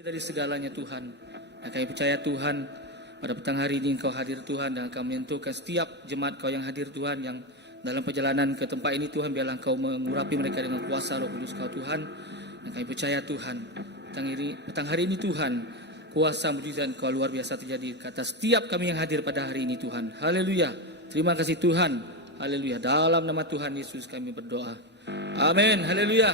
dari segalanya Tuhan. Dan kami percaya Tuhan, pada petang hari ini Engkau hadir Tuhan, dan kami menentukan setiap jemaat Kau yang hadir Tuhan, yang dalam perjalanan ke tempat ini Tuhan, biarlah Engkau mengurapi mereka dengan kuasa Roh Kudus Kau Tuhan. Dan kami percaya Tuhan, petang hari ini Tuhan, kuasa mujizat Kau luar biasa terjadi ke atas setiap kami yang hadir pada hari ini Tuhan. Haleluya. Terima kasih Tuhan. Haleluya. Dalam nama Tuhan Yesus kami berdoa. Amin. Haleluya.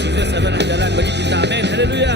Yesus adalah jalan bagi kita. Amin. Haleluya.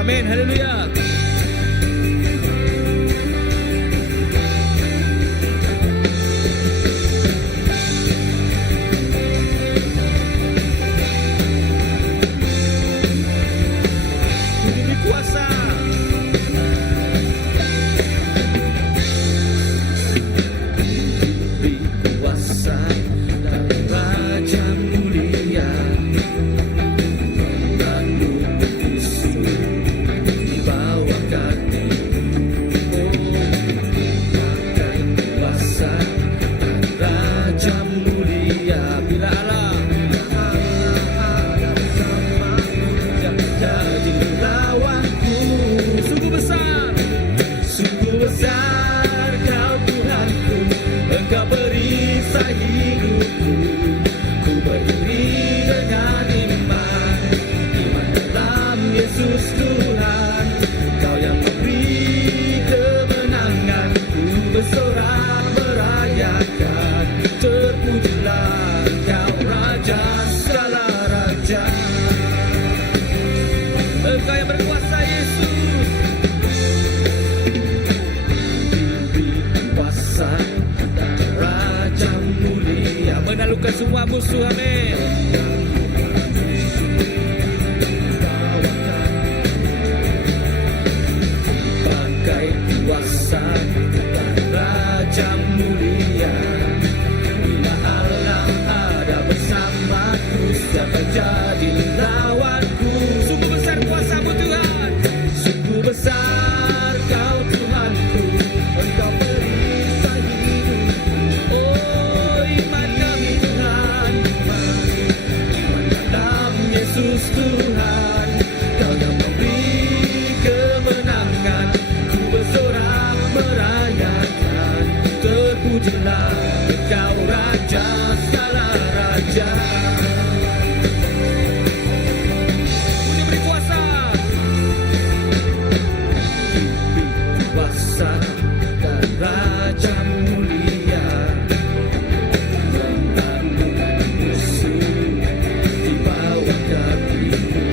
Amin. Haleluya. Diberi kuasa. Diberi kuasa dari Raja Mulia. Lalu Yesus dibawa Engkau perisai hidupku. Ku berdiri dengan iman, iman dalam Yesus Tuhan. Kau yang memberi kemenangan, ku bersorak merayakan. Terpujilah Engkau Raja segala raja. Engkau yang berkuasa Yesus, diberi kuasa dan Raja mulia, menaklukkan semua musuh. Amin. Pakai kuasa dan Raja mulia, bila Allah ada bersamaku, siapa jadi lawanku? Sungguh besar kuasa-Mu Tuhan, sungguh besar Kau Tuhanku. Engkau perisai hidupku. Oh, iman kami Tuhan, iman dalam Yesus Tuhan. Kau yang memberi kemenangan, ku bersorak merayakan. Terpujilah Engkau Raja segala raja. Ku diberi kuasa, diberi kuasa dan Raja mulia, menaklukkan musuh di bawah kakiku.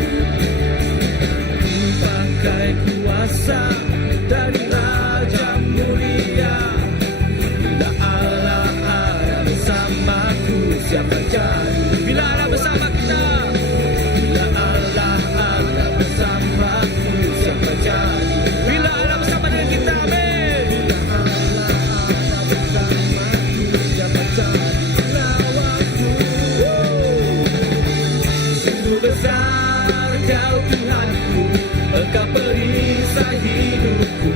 Pakai kuasa dari Raja mulia, bila Allah ada bersamaku, siapa jadi? Bila Allah bersama kita, bila Allah ada bersamaku, siapa jadi? Bila Allah bersama dengan kita, amin. Bila Allah ada bersamaku, siapa jadi lawanku? Sungguh besar Kau Tuhanku, Engkau perisai hidupku.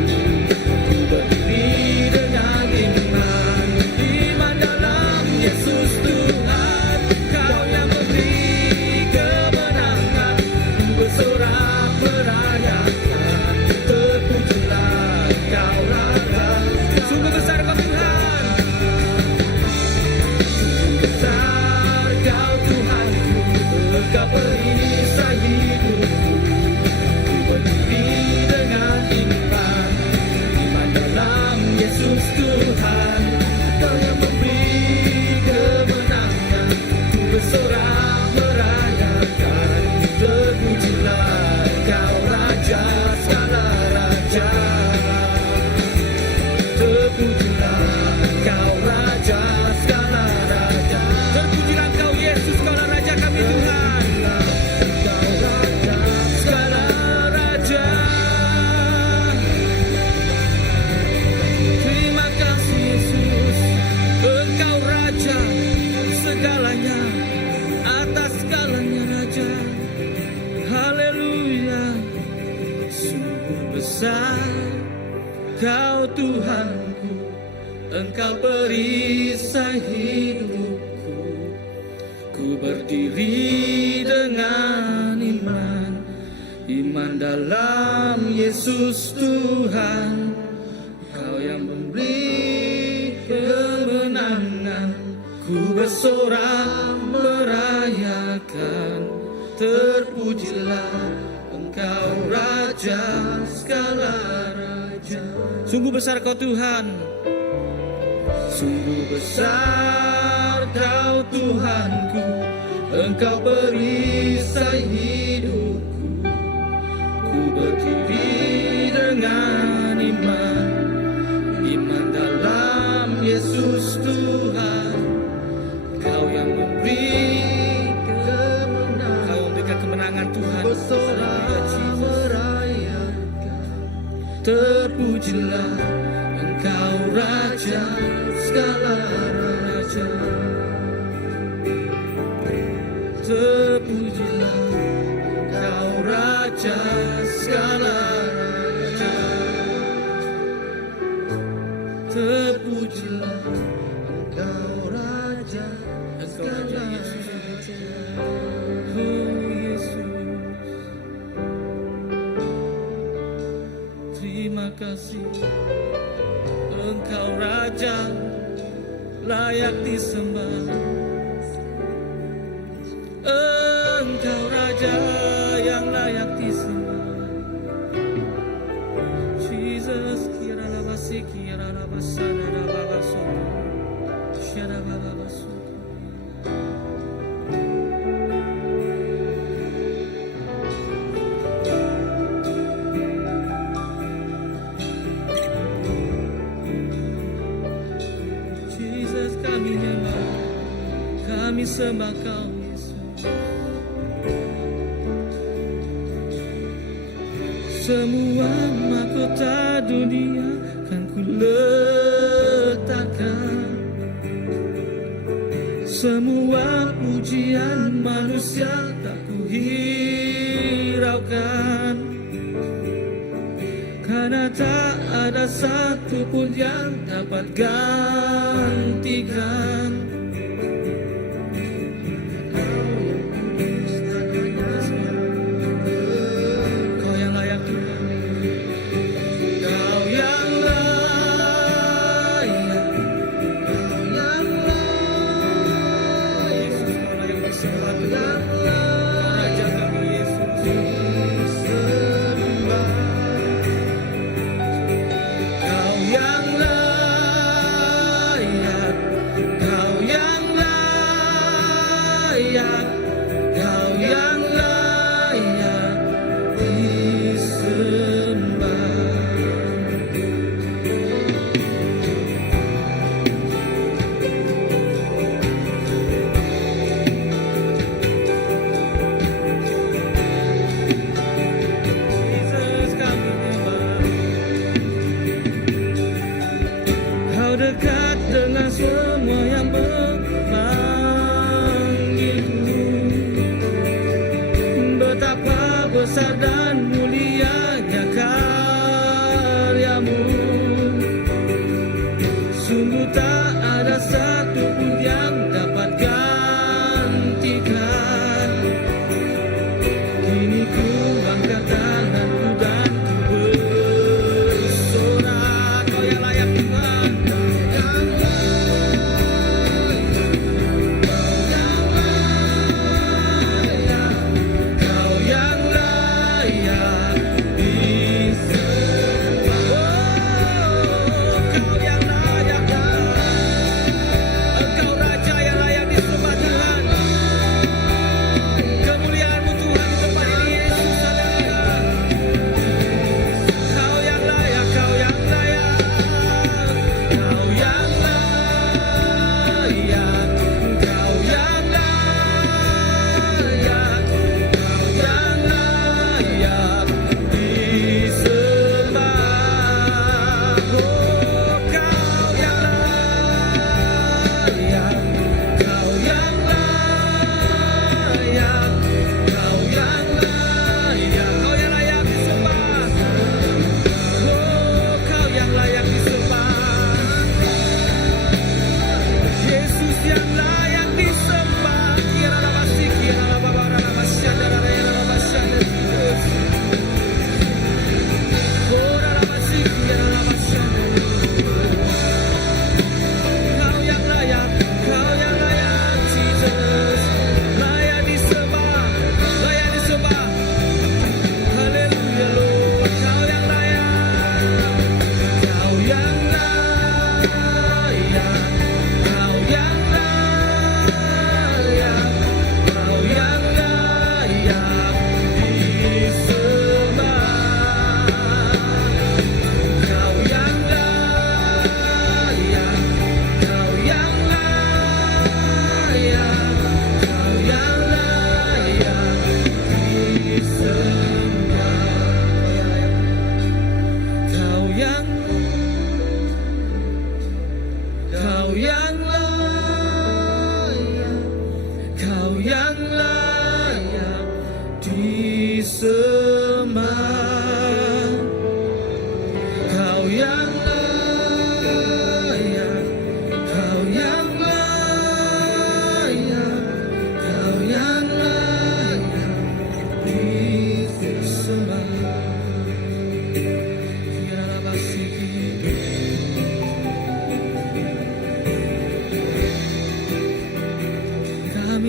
Ku berdiri dengan iman, iman dalam Yesus Tuhan. Kau yang memberi kemenangan, ku bersorak merayakan. Terpujilah Kau Raja. Sungguh besar Kau Tuhan, sungguh besar Kau Tuhanku. Engkau perisai hidupku. Ku berdiri dengan iman, iman dalam Yesus Tuhan. Kau yang memberi kemenangan, ku bersorak merayakan. Terpujilah Kau Raja segala raja. Terpujilah Kau Raja segala raja. Terpujilah Kau Yesus, Kaulah Raja kami Tuhan. Kau Raja segala raja. Terima kasih Yesus, Engkau Raja segalanya, atas segalanya Raja. Haleluya. Sungguh besar Kau Tuhanku, Engkau perisai hidupku. Ku berdiri dengan iman, iman dalam Yesus Tuhan. Kau yang memberi kemenangan, ku bersorak merayakan. Terpujilah Engkau Raja segala raja. Sungguh besar Kau Tuhan, sungguh besar Kau Tuhanku. Engkau perisai hidupku. Ku berdiri dengan iman, iman dalam Yesus Tuhan. Kau yang memberi kemenangan, Kau memberikan kemenangan Tuhan. Bersorak merayakan. Terpujilah Engkau Raja segala raja. Terpujilah Engkau Raja segala raja. Terpujilah Engkau Raja segala raja. Oh Yesus, terima kasih Engkau Raja layak disembah. Engkau Raja yang layak disembah. Jesus, kira labasi, kira labasana, labasoko, shara labasoko. Jesus, kami nyembah, kami sembah Kau. Semua mahkota dunia kan ku letakkan, semua pujian manusia tak ku hiraukan, karena tak ada satu pun yang dapat gantikan. Dekat dengan semua yang memanggilmu, betapa besar dan mulianya karyamu. Sungguh tak ada satu pun yang dapat gantikan. Kini ku angkat tanganku dan ku bersorak, Kau yang layak Tuhan.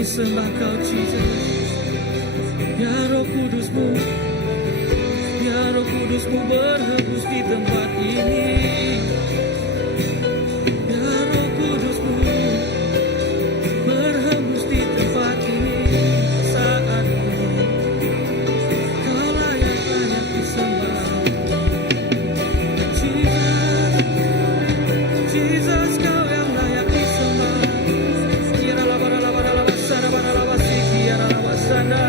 Kami sembah Kau Jesus. Biar Roh Kudus-Mu, biar Roh Kudus-Mu berhembus di tempat ini. Biar Roh Kudus-Mu berhembus di tempat ini saat ini. Kau layak disembah. Jesus, Kau yang layak disembah. Kira laba sana, laba si kira laba sana.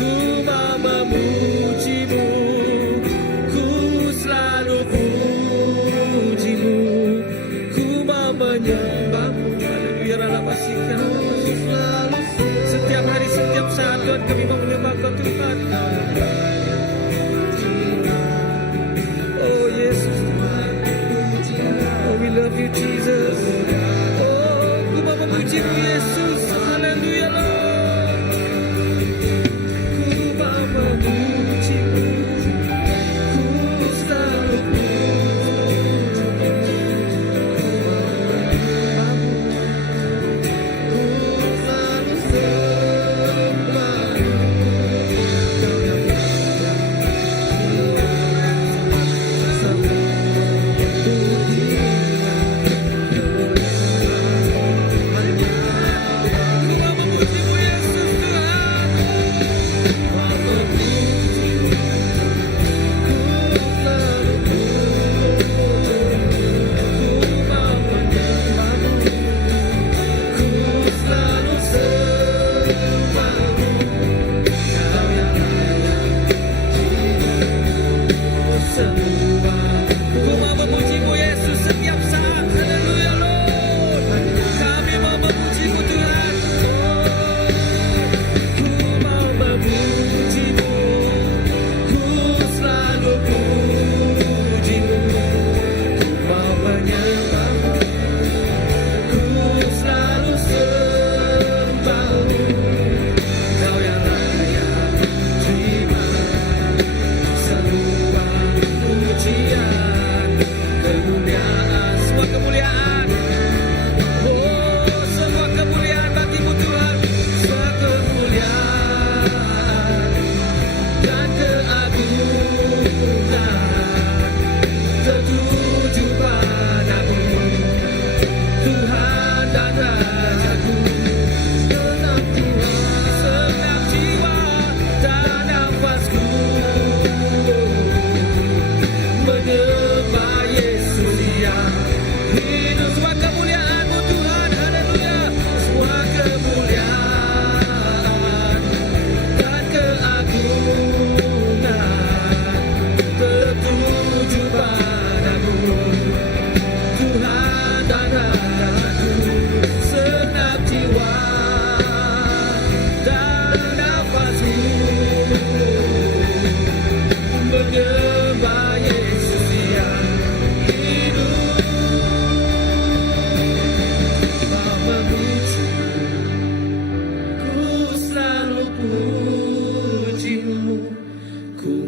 Ku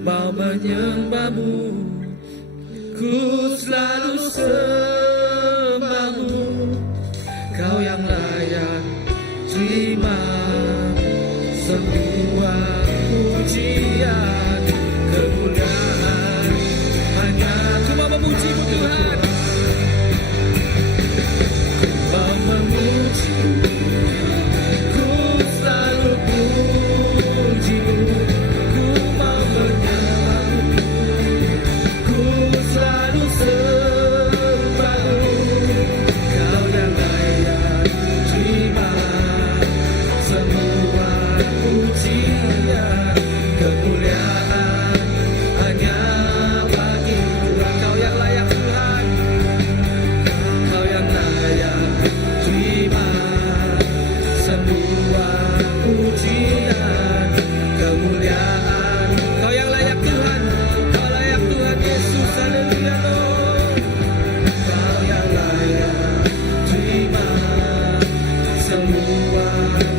mau menyembahmu, ku selalu sembahmu. Kau yang layak terima semua pujian, kemuliaan hanya ku mau memujimu Tuhan. Ku mau memujimu, ku selalu pujimu, ku mau menyembahmu, ku selalu sembahmu. Kau yang layak terima semua pujian, kemuliaan hanya bagi Tuhan. Kau yang layak Tuhan, Kau yang layak terima semua pujian, kemuliaan. Kau yang layak Tuhan, Kau layak Tuhan Yesus, haleluya. Kau yang layak terima semua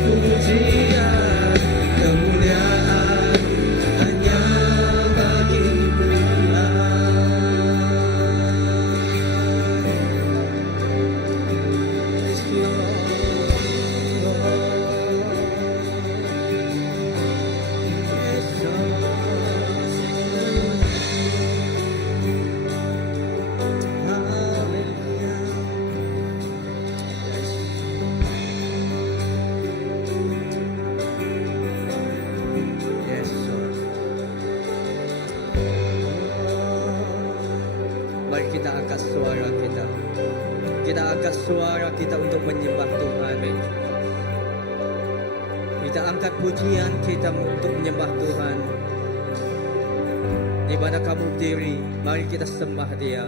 pujian, kemuliaan hanya bagi Tuhan. Yes, Lord. Mari kita angkat suara kita. Kita angkat suara kita untuk menyembah Tuhan. Kita angkat pujian kita untuk menyembah Tuhan. Di mana kamu berdiri, mari kita sembah Dia,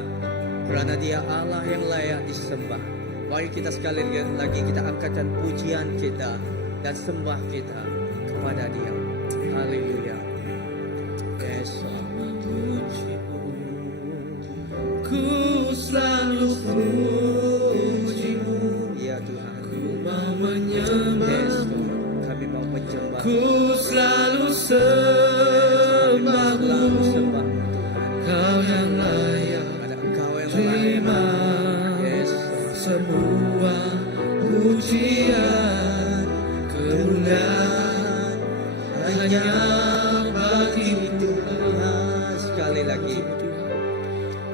karena Dia Allah yang layak disembah. Mari kita sekali lagi kita angkatkan pujian kita dan sembah kita kepada Dia. Haleluya. Yes, ku selalu pujimu, ya Tuhan. Ku mau menyembah, yes, kami mau menyembah. Ku selalu sembahmu, Kau yang layak terima semua pujian, kemuliaan hanya bagi Tuhan. Sekali lagi,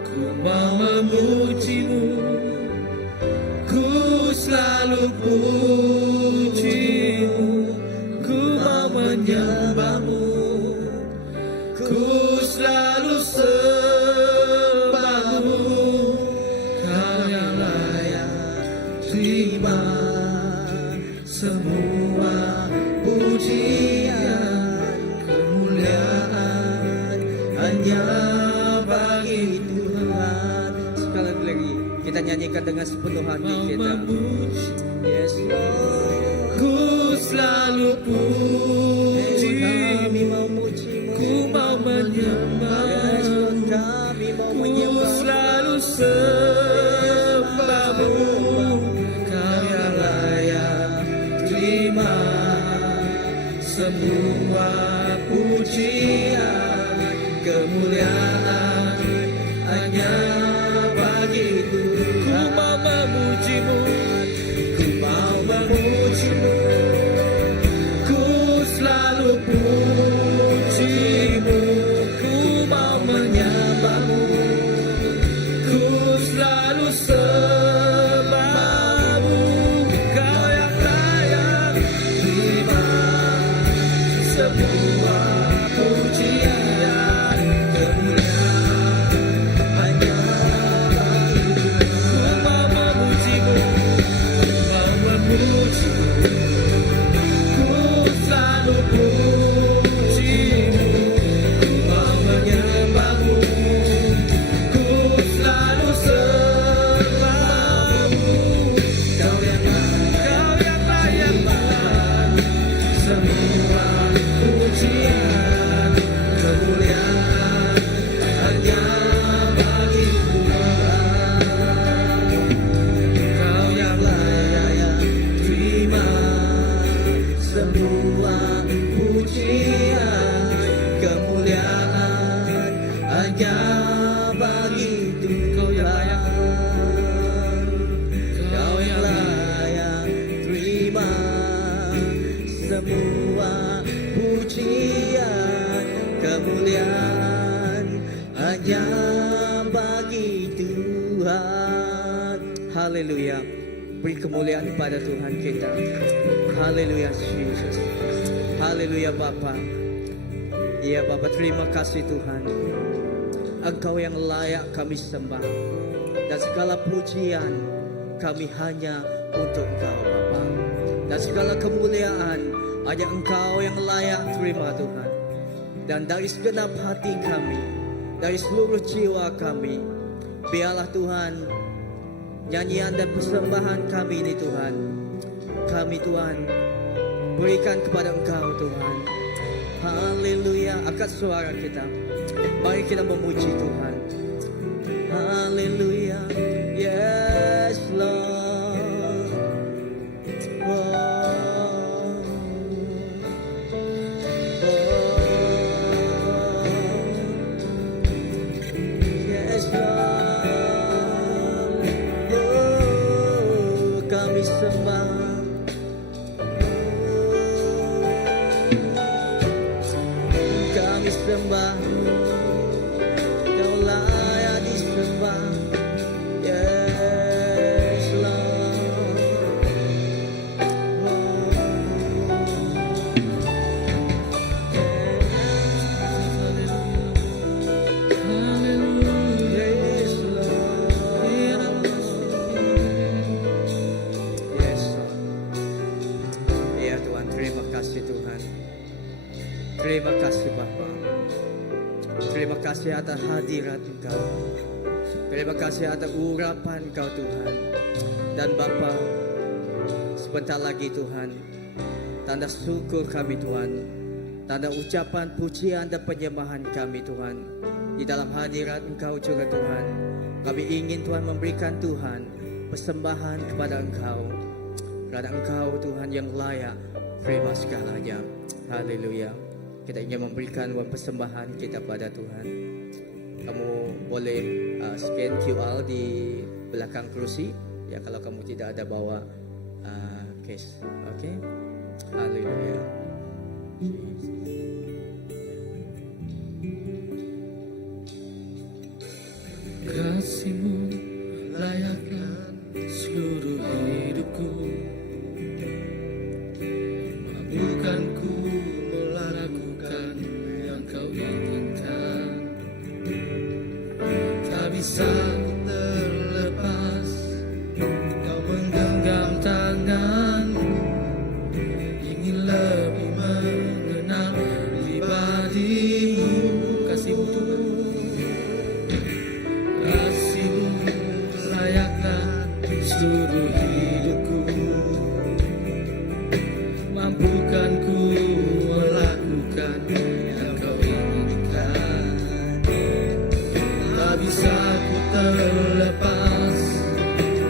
ku mau memujimu, ku selalu pujimu, ku mau menyembahmu, ku selalu sembahmu. Kau yang layak terima semua pujian, kemuliaan hanya bagi Tuhan. Sekali lagi kita nyanyikan dengan sepenuh hati kita. Yes, Lord. Ku selalu pujimu, ku mau menyembah, ku selalu sembahmu. Kau yang layak terima semua pujian, kemuliaan hanya bagi Tuhan. Ku mau memujimu, ku mau memujimu, ku selalu pujimu, ku mau menyembahmu, ku selalu sembahmu. Kau yang layak terima semua pujian, kemuliaan Haleluya. Beri kemuliaan kepada Tuhan kita. Haleluya Jesus. Haleluya Bapa. Ya Bapa, terima kasih Tuhan. Engkau yang layak kami sembah. Dan segala pujian kami hanya untuk Engkau Bapa. Dan segala kemuliaan hanya Engkau yang layak terima Tuhan. Dan dari segenap hati kami, dari seluruh jiwa kami, biarlah Tuhan, nyanyian dan persembahan kami ini Tuhan, kami Tuhan berikan kepada Engkau Tuhan. Haleluya. Angkat suara kita, mari kita memuji Tuhan. Haleluya. Yes Lord. Yes Lord. Kami sembah. Kami sembah. Kau layak disembah. Yes Lord. Yes Lord. Yes Lord. Ya Tuhan, terima kasih Tuhan. Terima kasih Bapa. Terima kasih atas hadirat Engkau. Terima kasih atas urapan Engkau Tuhan. Dan Bapa, sebentar lagi Tuhan, tanda syukur kami Tuhan, tanda ucapan pujian dan penyembahan kami Tuhan, di dalam hadirat Engkau juga Tuhan. Kami ingin Tuhan memberikan Tuhan persembahan kepada Engkau, karena Engkau Tuhan yang layak terima segalanya. Haleluya. Kita ingin memberikan persembahan kita pada Tuhan. Kamu boleh scan QR di belakang kursi. Ya, kalau kamu tidak ada bawa cash. Oke? Haleluya. Kasih-Mu layaklah seluruh hidupku. Bukanku melakukan yang Kau inginkan. Tak bisa terlepas Kau menggenggam tanganku. Ingin lebih mengenal pribadi-Mu. Kasih-Mu Tuhan. Kasih-Mu layaklah seluruh hidupku. Mampukan ku melakukan yang Kau inginkan. Tak bisa ku terlepas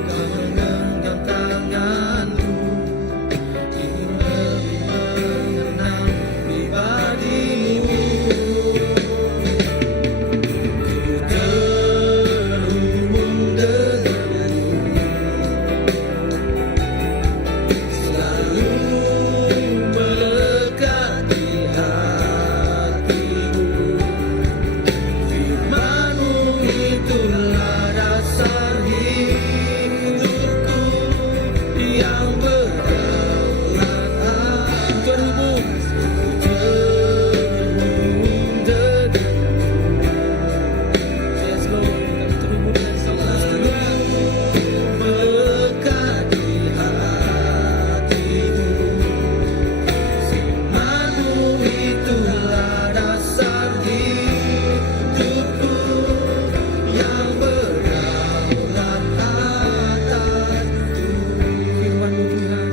Kau menggenggam tanganku. Ingin lebih mengenal pribadi-Mu. Ku terhubung denganmu, selalu melekat di hatiku. Firman-Mu itulah dasar hidupku yang berdaulat. Terhubung denganmu. Yes Lord, kami terhubung dengan selalu melekat di hatimu. Firman-Mu itulah dasar hidupku yang berdaulat atasku. Firman-Mu Tuhan,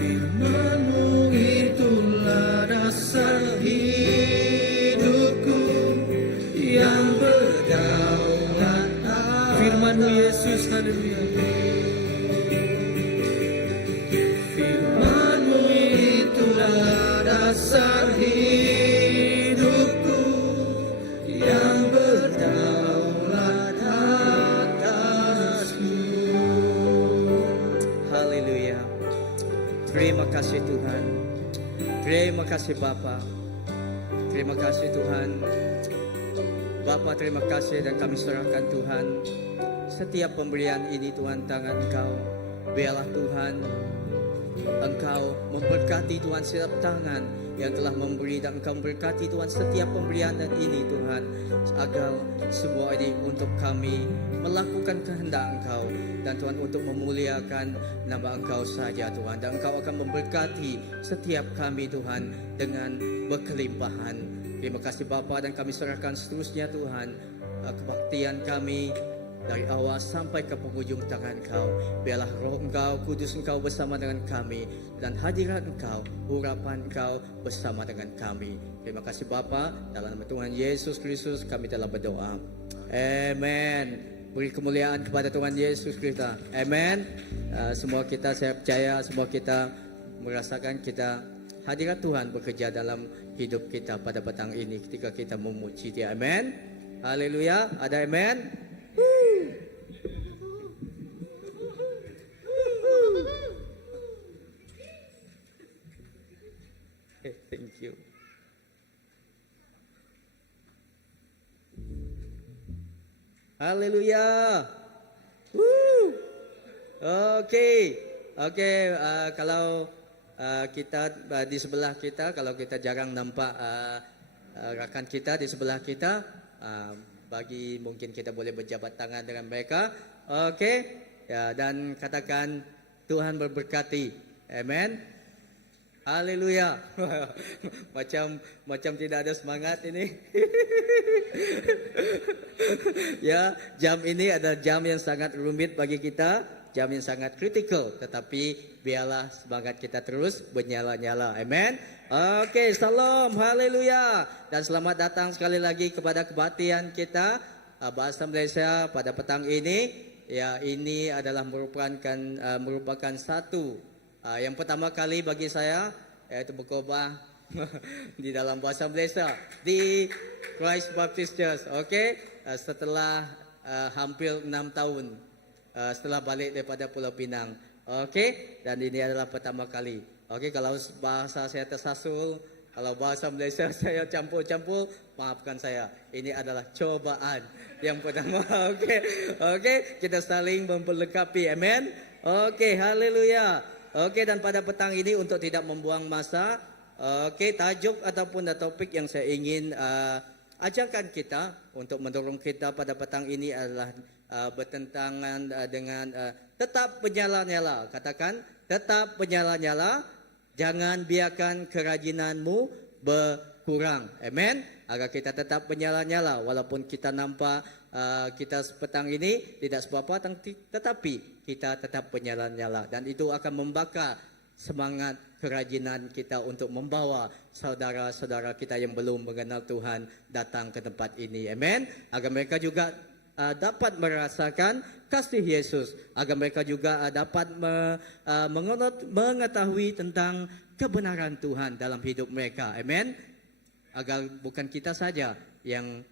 Firman-Mu itulah dasar hidupku yang berdaulat atasku. Firman-Mu Yesus, haleluya. Firman-Mu itulah dasar hidupku yang berdaulat atasku. Haleluya. Terima kasih Tuhan. Terima kasih Bapa. Terima kasih Tuhan. Bapa, terima kasih dan kami serahkan Tuhan setiap pemberian ini Tuhan tangan Engkau. Biarlah Tuhan Engkau memberkati Tuhan setiap tangan yang telah memberi, dan Engkau memberkati Tuhan setiap pemberian dan ini Tuhan, agar semua ini untuk kami melakukan kehendak Engkau, dan Tuhan untuk memuliakan nama Engkau saja Tuhan, dan Engkau akan memberkati setiap kami Tuhan dengan berkelimpahan. Terima kasih Bapa, dan kami serahkan seterusnya Tuhan kebaktian kami dari awal sampai ke penghujung tangan Engkau. Biarlah roh Engkau, kudus Engkau bersama dengan kami, dan hadirat Engkau, urapan Engkau bersama dengan kami. Terima kasih Bapa, dalam nama Tuhan Yesus Kristus kami telah berdoa. Amen. Beri kemuliaan kepada Tuhan Yesus Kristus. Amen. Semua kita, saya percaya semua kita merasakan kita hadirat Tuhan bekerja dalam hidup kita pada petang ini ketika kita memuji Dia. Amen. Haleluya. Ada amen. Thank you. Haleluya. Oke. Kalau kita di sebelah kita, kalau kita jarang nampak rakan kita di sebelah kita, bagi mungkin kita boleh berjabat tangan dengan mereka. Oke. Ya, dan katakan Tuhan berberkati. Amen. Haleluya. macam tidak ada semangat ini. Ya, jam ini adalah jam yang sangat rumit bagi kita, jam yang sangat kritikal, tetapi biarlah semangat kita terus bernyala-nyala. Amen. Oke, salam, haleluya. Dan selamat datang sekali lagi kepada kebaktian kita Bahasa Malaysia pada petang ini. Ya, ini adalah merupakan satu yang pertama kali bagi saya, yaitu berkhotbah di dalam Bahasa Malaysia di Christ Baptist Church. Oke, setelah hampir 6 tahun setelah balik daripada Pulau Pinang. Oke, dan ini adalah pertama kali. Oke, kalau bahasa saya tersasul, kalau bahasa Malaysia saya campur-campur, maafkan saya. Ini adalah cobaan yang pertama. Oke, kita saling memperlengkapi. Amen. Oke, haleluya. Oke, dan pada petang ini untuk tidak membuang masa, oke, tajuk ataupun topik yang saya ingin ajarkan kita untuk mendorong kita pada petang ini adalah bertentangan dengan tetap menyala-nyala. Katakan, tetap menyala-nyala. Jangan biarkan kerajinanmu berkurang. Amen. Agar kita tetap menyala-nyala walaupun kita nampak kita petang ini tidak seberapa, tetapi kita tetap menyala-nyala, dan itu akan membakar semangat kerajinan kita untuk membawa saudara-saudara kita yang belum mengenal Tuhan datang ke tempat ini. Amen. Agar mereka juga dapat merasakan kasih Yesus, agar mereka juga dapat mengetahui tentang kebenaran Tuhan dalam hidup mereka. Amen. Agar bukan kita saja yang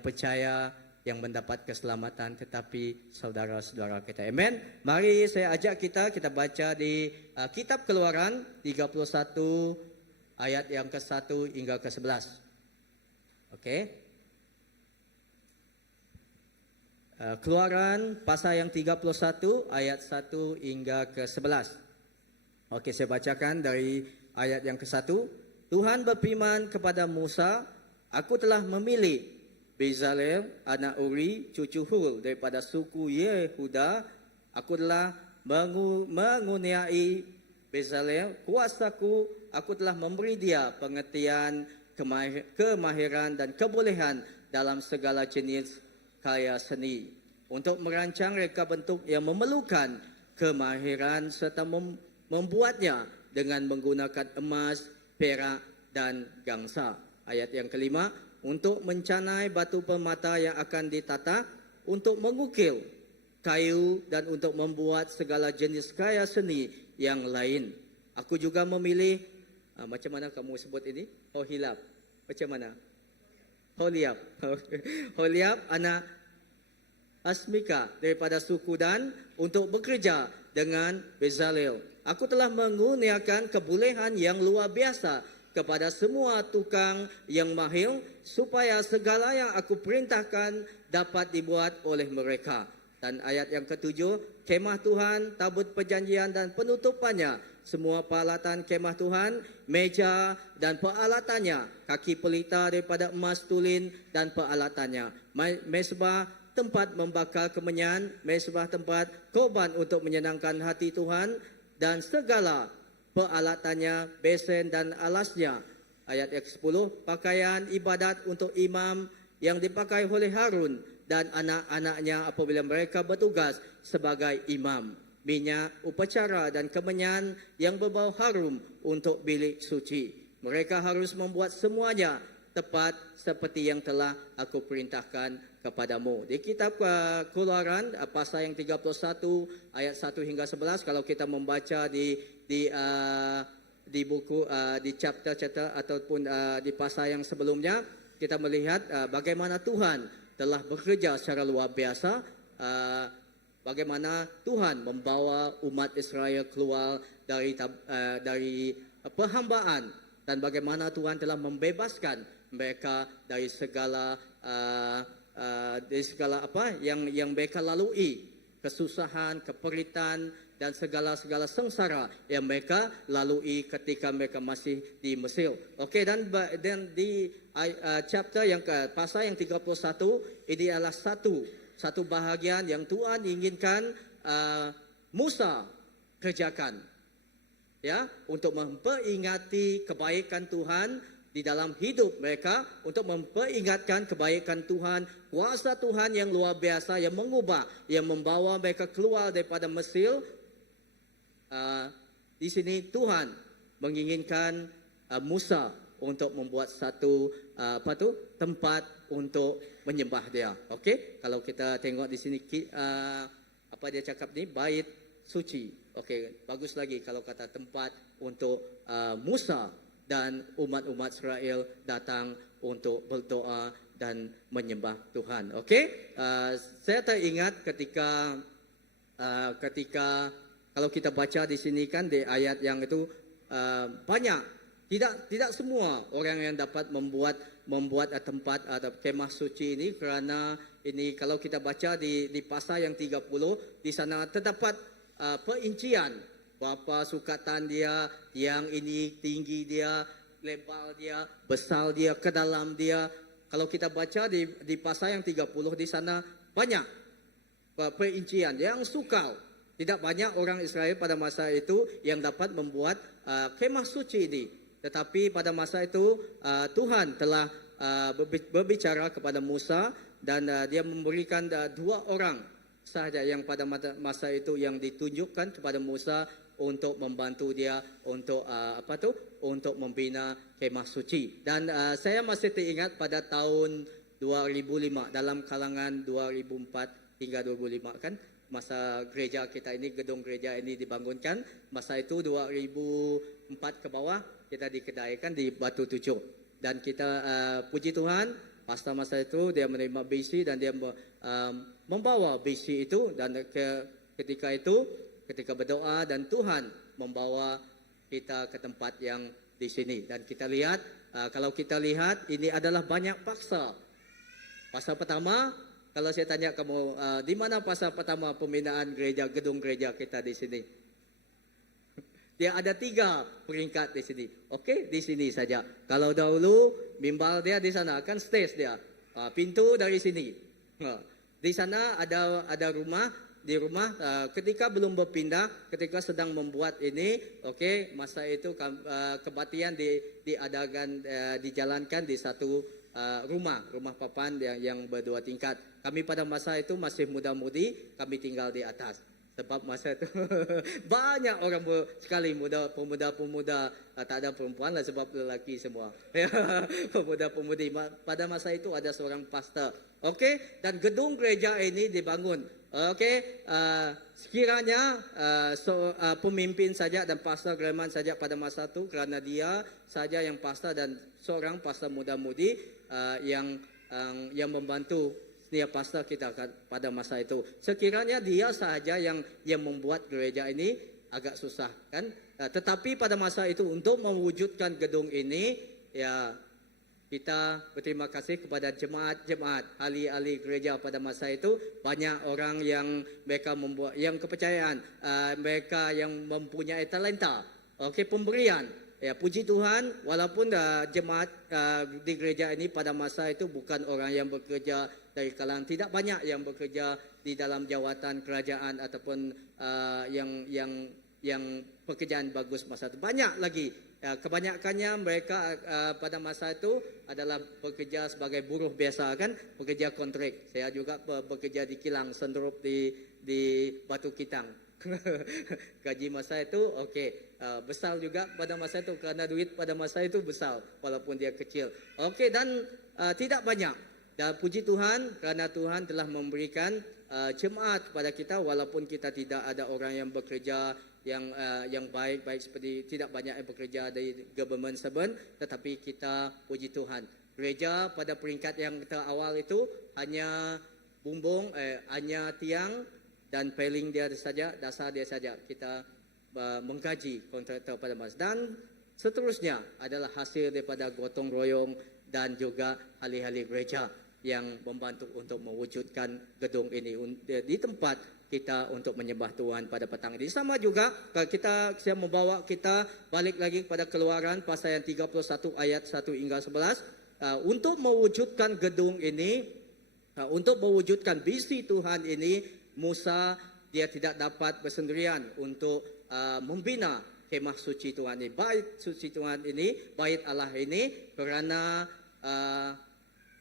percaya, yang mendapat keselamatan, tetapi saudara-saudara kita. Amen. Mari saya ajak kita baca di kitab Keluaran 31 ayat yang ke-1 hingga ke-11. Oke. Keluaran pasal yang 31 ayat 1 hingga ke-11. Oke, saya bacakan dari ayat yang ke-1. Tuhan berfirman kepada Musa, aku telah memilih Bezalel anak Uri cucu Hur daripada suku Yehuda. Aku telah mengurniai Bezalel kuasaku. Aku telah memberi dia pengertian, kemahiran dan kebolehan dalam segala jenis karya seni, untuk merancang reka bentuk yang memerlukan kemahiran serta membuatnya dengan menggunakan emas, perak dan gangsa. Ayat yang kelima, untuk mencanai batu permata yang akan ditata, untuk mengukir kayu dan untuk membuat segala jenis karya seni yang lain. Aku juga memilih, macam mana kamu sebut ini? Ohilab. Macam mana? Holiab. Holiab anak Asmika daripada suku Dan untuk bekerja dengan Bezalel. Aku telah mengurniakan kebolehan yang luar biasa kepada semua tukang yang mahir, supaya segala yang aku perintahkan dapat dibuat oleh mereka. Dan ayat yang ketujuh, kemah Tuhan, tabut perjanjian dan penutupannya, semua peralatan kemah Tuhan, meja dan peralatannya, kaki pelita daripada emas tulin dan peralatannya, mesbah tempat membakar kemenyan, mesbah tempat korban untuk menyenangkan hati Tuhan, dan segala peralatannya, besen dan alasnya. Ayat yang ke-10, pakaian ibadat untuk imam yang dipakai oleh Harun dan anak-anaknya apabila mereka bertugas sebagai imam. Minyak, upacara dan kemenyan yang berbau harum untuk bilik suci. Mereka harus membuat semuanya tepat seperti yang telah aku perintahkan kepadamu. Di kitab Keluaran pasal yang 31 ayat 1 hingga 11, kalau kita membaca di buku di chapter ataupun di pasal yang sebelumnya, kita melihat bagaimana Tuhan telah bekerja secara luar biasa, bagaimana Tuhan membawa umat Israel keluar dari perhambaan, dan bagaimana Tuhan telah membebaskan mereka dari segala apa yang mereka lalui, kesusahan, keperitan dan segala sengsara yang mereka lalui ketika mereka masih di Mesir. Okey, dan di chapter yang pasal yang 31 ini adalah satu bahagian yang Tuhan inginkan Musa kerjakan, ya, untuk memperingati kebaikan Tuhan di dalam hidup mereka, untuk memperingatkan kebaikan Tuhan, kuasa Tuhan yang luar biasa yang mengubah, yang membawa mereka keluar daripada Mesir. Di sini Tuhan menginginkan Musa untuk membuat satu tempat untuk menyembah Dia. Okey, kalau kita tengok di sini apa dia cakap ni, bait suci. Okey, bagus lagi kalau kata tempat untuk Musa dan umat-umat Israel datang untuk berdoa dan menyembah Tuhan. Okey, saya teringat ketika kalau kita baca di sini kan di ayat yang itu banyak, tidak semua orang yang dapat membuat tempat atau kemah suci ini, kerana ini kalau kita baca di pasal yang 30, di sana terdapat perincian berapa sukatan dia, yang ini tinggi dia, lebar dia, besar dia, ke dalam dia. Kalau kita baca di pasal yang 30, di sana banyak perincian yang sukar. Tidak banyak orang Israel pada masa itu yang dapat membuat kemah suci ini. Tetapi pada masa itu Tuhan telah berbicara kepada Musa, dan dia memberikan dua orang sahaja yang pada masa itu yang ditunjukkan kepada Musa untuk membantu dia untuk untuk membina kemah suci. Dan saya masih teringat pada tahun 2005, dalam kalangan 2004 hingga 2005 kan, masa gereja kita ini, gedung gereja ini dibangunkan. Masa itu 2004 ke bawah kita dikedaikan di Batu Tujuh, dan kita puji Tuhan, pastor masa itu dia menerima BC dan dia membawa BC itu, dan ketika berdoa dan Tuhan membawa kita ke tempat yang di sini. Dan kita lihat, kalau kita lihat ini adalah banyak paksa. Pasal pertama, kalau saya tanya kamu, di mana pasal pertama pembinaan gereja, gedung gereja kita di sini? Dia ada 3 peringkat di sini. Okey, di sini saja. Kalau dahulu mimbar dia di sana, kan stage dia. Pintu dari sini. Di sana ada rumah. Di rumah ketika belum berpindah, ketika sedang membuat ini, okey, masa itu kebaktian diadakan, dijalankan di satu rumah papan yang berdua tingkat. Kami pada masa itu masih muda-mudi, kami tinggal di atas. Sebab masa itu banyak orang sekali, pemuda-pemuda, tak ada perempuan lah sebab lelaki semua. Pemuda-pemudi. Pada masa itu ada seorang pastor. Okey, dan gedung gereja ini dibangun. Okey, sekiranya pemimpin saja dan pastor Greman saja pada masa itu, kerana dia saja yang pastor dan seorang pastor muda-mudi yang membantu dia pastor kita pada masa itu. Sekiranya dia sahaja yang membuat gereja ini agak susah kan. Tetapi pada masa itu untuk mewujudkan gedung ini, ya kita berterima kasih kepada jemaat-jemaat ahli-ahli gereja pada masa itu. Banyak orang yang mereka membuat yang kepercayaan, mereka yang mempunyai talenta, pemberian. Ya, puji Tuhan, walaupun jemaat di gereja ini pada masa itu bukan orang yang bekerja dari kalangan, tidak banyak yang bekerja di dalam jawatan kerajaan ataupun yang pekerjaan bagus masa itu. Banyak lagi. Kebanyakannya mereka pada masa itu adalah bekerja sebagai buruh biasa, kan, bekerja kontrak. Saya juga bekerja di kilang senderup di Batu Kitang. Gaji masa itu besar juga pada masa itu, karena duit pada masa itu besar walaupun dia kecil. Dan tidak banyak. Dan puji Tuhan karena Tuhan telah memberikan jemaat kepada kita, walaupun kita tidak ada orang yang bekerja yang baik seperti tidak banyak yang bekerja dari government servant, tetapi kita puji Tuhan, gereja pada peringkat yang terawal itu hanya bumbung, hanya tiang dan paling dia saja, dasar dia saja. Kita menggaji kontraktor pada masa, dan seterusnya adalah hasil daripada gotong royong dan juga ahli-ahli gereja yang membantu untuk mewujudkan gedung ini di tempat kita untuk menyembah Tuhan pada petang ini. Sama juga saya membawa kita balik lagi kepada Keluaran pasal yang 31 ayat 1 hingga 11. Untuk mewujudkan gedung ini, untuk mewujudkan visi Tuhan ini, Musa dia tidak dapat bersendirian untuk membina kemah suci Tuhan ini, bait suci Tuhan ini, bait Allah ini, kerana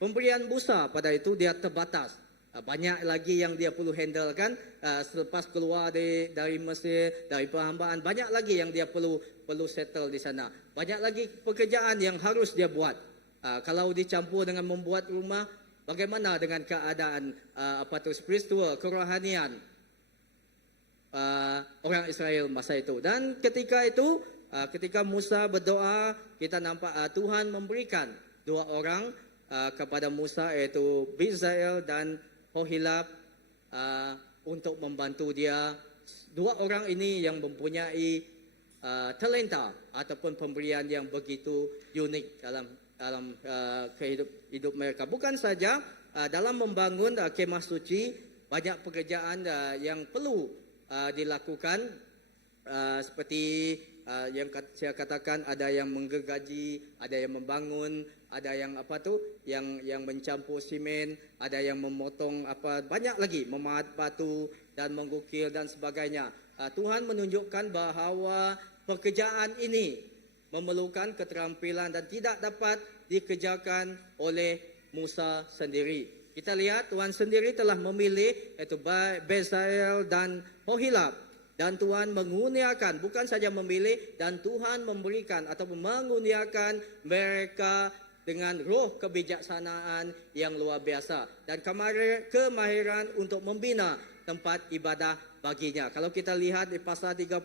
pemberian Musa pada itu dia terbatas. Banyak lagi yang dia perlu handle, kan, selepas keluar dari Mesir, dari perhambaan, banyak lagi yang dia perlu settle di sana. Banyak lagi pekerjaan yang harus dia buat. Kalau dicampur dengan membuat rumah, bagaimana dengan keadaan spiritual, kerohanian orang Israel masa itu. Dan ketika itu, ketika Musa berdoa, kita nampak Tuhan memberikan dua orang kepada Musa, iaitu Bezalel dan Oholiab, untuk membantu dia. Dua orang ini yang mempunyai talenta ataupun pemberian yang begitu unik dalam hidup mereka. Bukan saja dalam membangun kemah suci, banyak pekerjaan yang perlu dilakukan, seperti yang saya katakan, ada yang menggergaji, ada yang membangun, ada yang yang mencampur simen, ada yang memotong banyak lagi, memahat batu dan mengukir dan sebagainya. Tuhan menunjukkan bahawa pekerjaan ini memerlukan keterampilan dan tidak dapat dikerjakan oleh Musa sendiri. Kita lihat Tuhan sendiri telah memilih, iaitu Bezalel dan Oholiab. Dan Tuhan mengurniakan, bukan saja memilih, dan Tuhan memberikan atau mengurniakan mereka dengan roh kebijaksanaan yang luar biasa dan kemahiran untuk membina tempat ibadah baginya. Kalau kita lihat di pasal 30,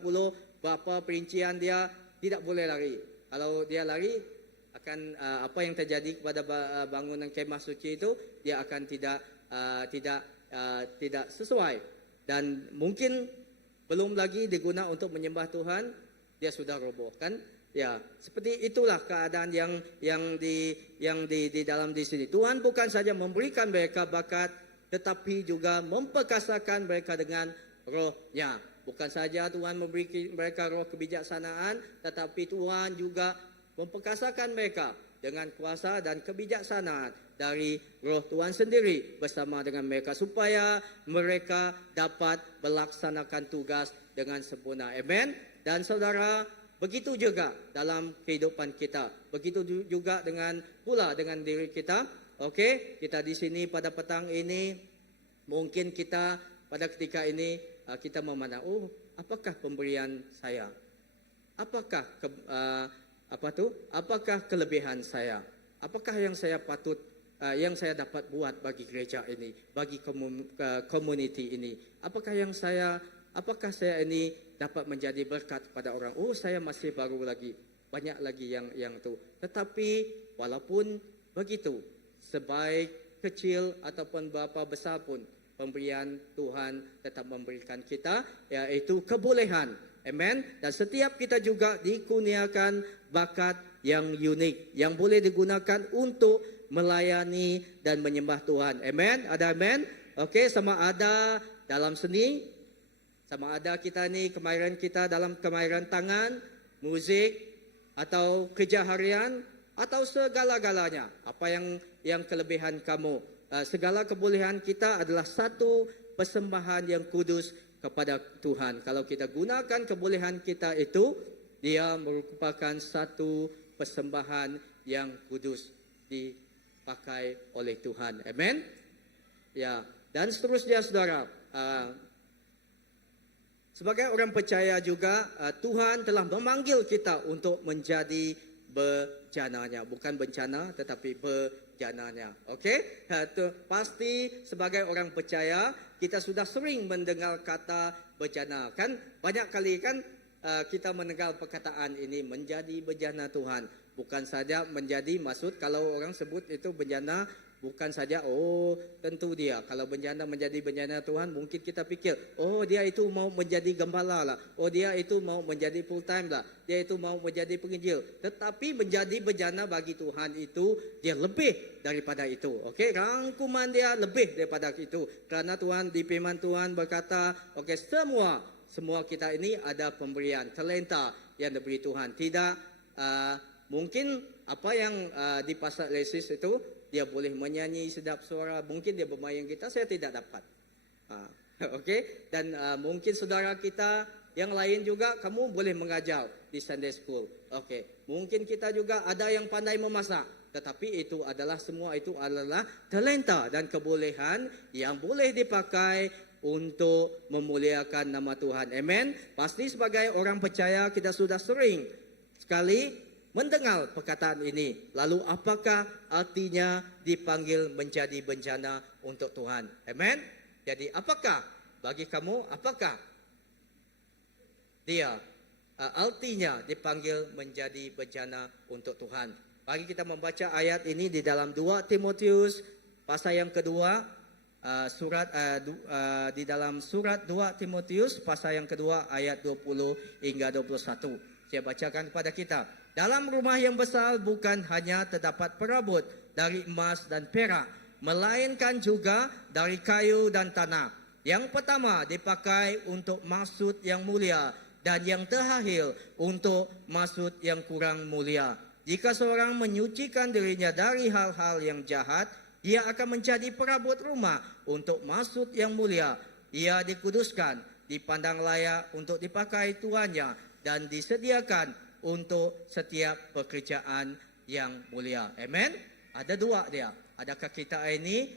berapa perincian dia, tidak boleh lari. Kalau dia lari, akan apa yang terjadi kepada bangunan kemah suci itu, dia akan tidak sesuai, dan mungkin belum lagi diguna untuk menyembah Tuhan, dia sudah roboh, kan? Ya, seperti itulah keadaan yang di dalam di sini. Tuhan bukan saja memberikan mereka bakat, tetapi juga memperkasakan mereka dengan roh-Nya. Bukan saja Tuhan memberi mereka roh kebijaksanaan, tetapi Tuhan juga memperkasakan mereka dengan kuasa dan kebijaksanaan dari roh Tuhan sendiri bersama dengan mereka, supaya mereka dapat melaksanakan tugas dengan sempurna. Amen. Dan saudara, begitu juga dalam kehidupan kita. Begitu juga dengan diri kita. Kita di sini pada petang ini, mungkin kita pada ketika ini kita memandang, apakah pemberian saya? Apakah apakah kelebihan saya? Apakah yang saya yang saya dapat buat bagi gereja ini, bagi community ini? Apakah saya ini dapat menjadi berkat kepada orang? Saya masih baru lagi. Banyak lagi yang itu. Tetapi walaupun begitu, sebaik kecil ataupun berapa besar pun, pemberian Tuhan tetap memberikan kita, yaitu kebolehan. Amen. Dan setiap kita juga dikurniakan bakat yang unik, yang boleh digunakan untuk melayani dan menyembah Tuhan. Amen? Ada amen? Okey, sama ada dalam seni, sama ada kita ni kemahiran kita dalam kemahiran tangan, muzik, atau kerja harian, atau segala-galanya. Apa yang kelebihan kamu? Segala kebolehan kita adalah satu persembahan yang kudus kepada Tuhan. Kalau kita gunakan kebolehan kita itu, dia merupakan satu persembahan yang kudus dipakai oleh Tuhan. Amen? Ya, dan seterusnya saudara, sebagai orang percaya juga, Tuhan telah memanggil kita untuk menjadi berjananya, bukan bencana tetapi berjananya. Okey? Pasti sebagai orang percaya kita sudah sering mendengar kata berjana. Kan banyak kali kan kita mendengar perkataan ini, menjadi berjana Tuhan. Bukan saja menjadi, maksud kalau orang sebut itu berjana, bukan saja tentu dia kalau berjana menjadi berjana Tuhan, mungkin kita fikir dia itu mau menjadi gembala lah, dia itu mau menjadi full time lah, dia itu mau menjadi penginjil. Tetapi menjadi berjana bagi Tuhan itu dia lebih daripada itu. Okey, rangkuman dia lebih daripada itu, kerana Tuhan di firman Tuhan berkata, semua kita ini ada pemberian talenta yang diberi Tuhan. Tidak mungkin apa yang di pasar Lesis itu, dia boleh menyanyi sedap suara, mungkin dia bermain gitar, saya tidak dapat. Okey, dan mungkin saudara kita yang lain juga, kamu boleh mengajar di Sunday School. Okey, mungkin kita juga ada yang pandai memasak, tetapi itu adalah semua itu adalah talenta dan kebolehan yang boleh dipakai untuk memuliakan nama Tuhan. Amen. Pasti sebagai orang percaya kita sudah sering sekali mendengar perkataan ini. Lalu apakah artinya dipanggil menjadi bencana untuk Tuhan? Amen. Jadi apakah bagi kamu, apakah dia artinya dipanggil menjadi bencana untuk Tuhan? Bagi kita membaca ayat ini di dalam 2 Timotius pasal yang kedua, di dalam surat 2 Timotius pasal yang kedua ayat 20 hingga 21. Saya bacakan kepada kita. Dalam rumah yang besar bukan hanya terdapat perabot dari emas dan perak, melainkan juga dari kayu dan tanah. Yang pertama dipakai untuk maksud yang mulia, dan yang terakhir untuk maksud yang kurang mulia. Jika seorang menyucikan dirinya dari hal-hal yang jahat, ia akan menjadi perabot rumah untuk maksud yang mulia. Ia dikuduskan, dipandang layak untuk dipakai tuannya, dan disediakan untuk setiap pekerjaan yang mulia. Amen. Ada dua dia. Adakah kita ini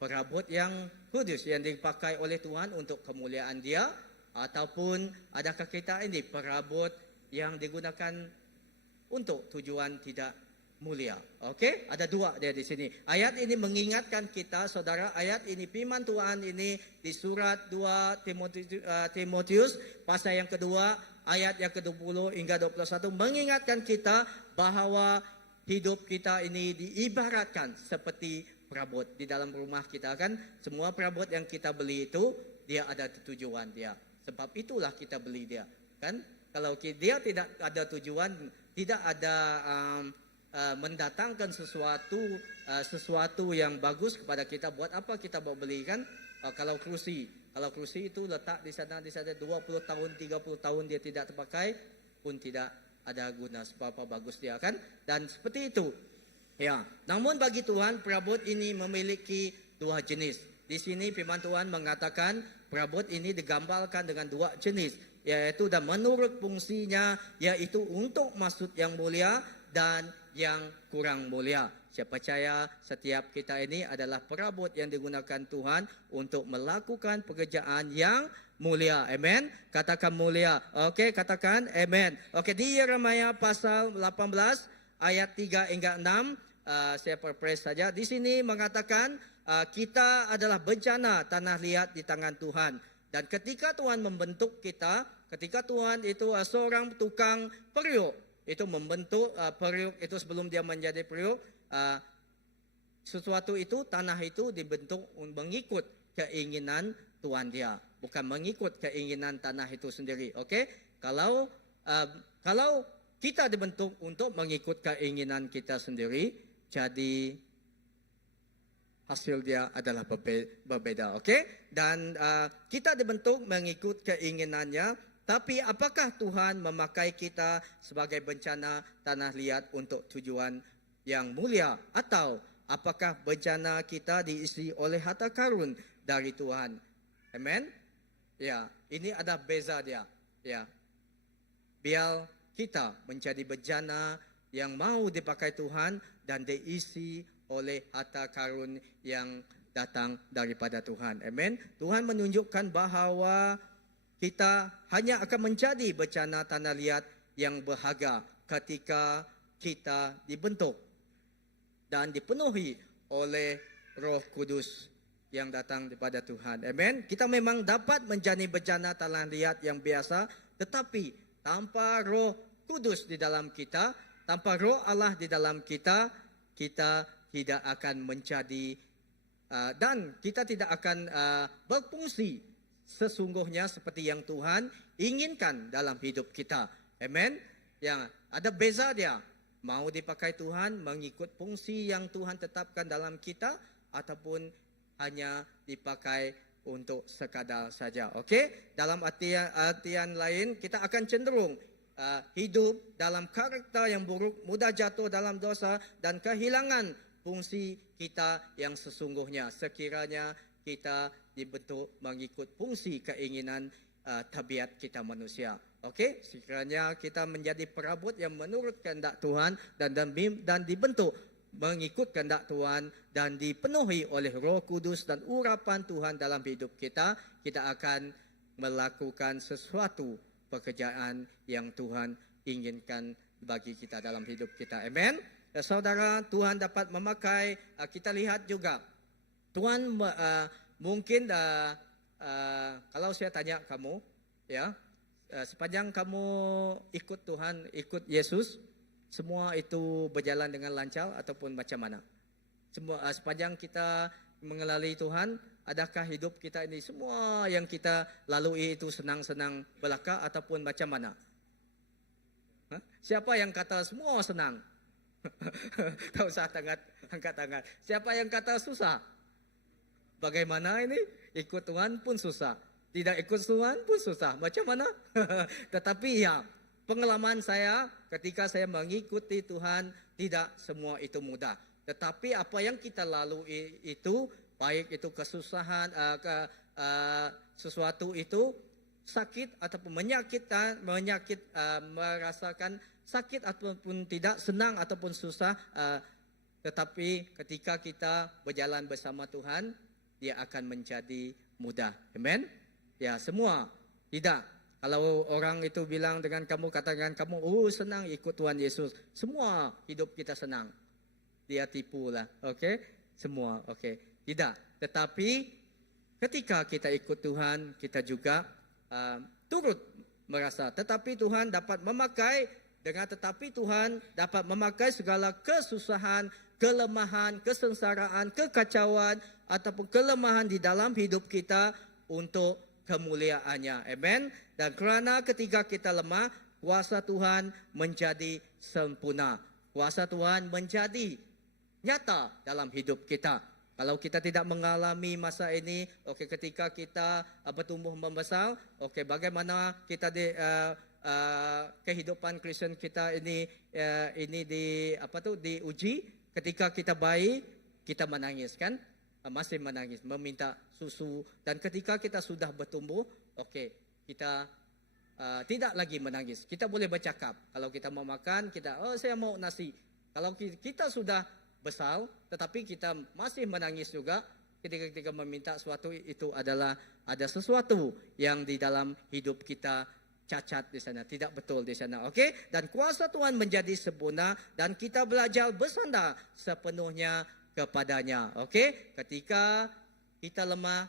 perabot yang kudus yang dipakai oleh Tuhan untuk kemuliaan dia, ataupun adakah kita ini perabot yang digunakan untuk tujuan tidak mulia? Okey, ada dua dia di sini. Ayat ini mengingatkan kita, saudara, ayat ini firman Tuhan ini di surat 2 Timotius pasal yang kedua ayat yang ke-20 hingga 21 mengingatkan kita bahawa hidup kita ini diibaratkan seperti perabot di dalam rumah kita. Kan semua perabot yang kita beli itu dia ada tujuan dia. Sebab itulah kita beli dia. Kan kalau dia tidak ada tujuan, tidak ada mendatangkan sesuatu yang bagus kepada kita, buat apa kita mau beli? Kan kalau kursi itu letak di sana 20 tahun 30 tahun dia tidak terpakai pun tidak ada guna seberapa bagus dia, kan? Dan seperti itu ya. Namun bagi Tuhan perabot ini memiliki dua jenis. Di sini firman Tuhan mengatakan perabot ini digambarkan dengan dua jenis, yaitu dan menurut fungsinya, yaitu untuk maksud yang mulia dan yang kurang mulia. Saya percaya setiap kita ini adalah perabot yang digunakan Tuhan untuk melakukan pekerjaan yang mulia. Amen. Katakan mulia. Okey, katakan amen. Okey, di Yeremia pasal 18 ayat 3 hingga 6, saya perpres saja. Di sini mengatakan kita adalah bejana tanah liat di tangan Tuhan. Dan ketika Tuhan membentuk kita, ketika Tuhan itu seorang tukang periuk, itu membentuk periuk itu sebelum dia menjadi periuk, sesuatu itu, tanah itu dibentuk mengikut keinginan Tuhan dia, bukan mengikut keinginan tanah itu sendiri. Okey, kalau kita dibentuk untuk mengikut keinginan kita sendiri, jadi hasil dia adalah berbeda, okey? Dan kita dibentuk mengikut keinginannya, tapi apakah Tuhan memakai kita sebagai bencana tanah liat untuk tujuan yang mulia, atau apakah bencana kita diisi oleh harta karun dari Tuhan? Amen? Ya, ini ada beza dia. Ya, biar kita menjadi bencana yang mau dipakai Tuhan dan diisi oleh harta karun yang datang daripada Tuhan. Amen. Tuhan menunjukkan bahawa kita hanya akan menjadi bencana tanah liat yang berharga ketika kita dibentuk dan dipenuhi oleh Roh Kudus yang datang daripada Tuhan. Amen. Kita memang dapat menjadi bencana tanah liat yang biasa, tetapi tanpa Roh Kudus di dalam kita, tanpa Roh Allah di dalam kita, kita tidak akan menjadi dan kita tidak akan berfungsi sesungguhnya seperti yang Tuhan inginkan dalam hidup kita. Amen. Yang ada beza dia. Mau dipakai Tuhan mengikut fungsi yang Tuhan tetapkan dalam kita, ataupun hanya dipakai untuk sekadar saja. Okey? Dalam artian lain, kita akan cenderung hidup dalam karakter yang buruk, mudah jatuh dalam dosa dan kehilangan fungsi kita yang sesungguhnya. Sekiranya kita dibentuk mengikut fungsi keinginan tabiat kita manusia. Okey, sekiranya kita menjadi perabot yang menurut kehendak Tuhan dan dibentuk mengikut kehendak Tuhan dan dipenuhi oleh Roh Kudus dan urapan Tuhan dalam hidup kita, kita akan melakukan sesuatu pekerjaan yang Tuhan inginkan bagi kita dalam hidup kita. Amen. Saudara, Tuhan dapat memakai, kita lihat juga Tuhan mungkin kalau saya tanya kamu, ya, sepanjang kamu ikut Tuhan, ikut Yesus, semua itu berjalan dengan lancar ataupun macam mana? Semua sepanjang kita mengenali Tuhan, adakah hidup kita ini semua yang kita lalui itu senang-senang belaka ataupun macam mana? Siapa yang kata semua senang? Tak usah angkat tangan. Siapa yang kata susah? Bagaimana ini? Ikut Tuhan pun susah. Tidak ikut Tuhan pun susah. Macam mana? Tetapi ya, pengalaman saya ketika saya mengikuti Tuhan, tidak semua itu mudah. Tetapi apa yang kita lalui itu, baik itu kesusahan, sesuatu itu sakit ataupun merasakan sakit ataupun tidak, senang ataupun susah, tetapi ketika kita berjalan bersama Tuhan, dia akan menjadi mudah. Amen. Ya, semua tidak. Kalau orang itu bilang dengan kamu, katakan kamu, senang ikut Tuhan Yesus, semua hidup kita senang. Dia tipu lah, okey? Semua, okey? Tidak. Tetapi ketika kita ikut Tuhan, kita juga turut merasa. Tetapi Tuhan dapat memakai, tetapi Tuhan dapat memakai segala kesusahan, kelemahan, kesengsaraan, kekacauan, ataupun kelemahan di dalam hidup kita untuk kemuliaannya. Amen. Dan kerana ketika kita lemah, kuasa Tuhan menjadi sempurna. Kuasa Tuhan menjadi nyata dalam hidup kita. Kalau kita tidak mengalami masa ini, ketika kita bertumbuh membesar, bagaimana kita kehidupan Kristen kita ini diuji. Ketika kita bayi, kita menangis kan? Masih menangis, meminta susu. Dan ketika kita sudah bertumbuh, kita tidak lagi menangis. Kita boleh bercakap. Kalau kita mau makan, kita, saya mau nasi. Kalau kita sudah besar, tetapi kita masih menangis juga, ketika kita meminta sesuatu, itu adalah ada sesuatu yang di dalam hidup kita cacat di sana, tidak betul di sana. Dan kuasa Tuhan menjadi sempurna dan kita belajar bersandar sepenuhnya kepadanya. Ketika kita lemah,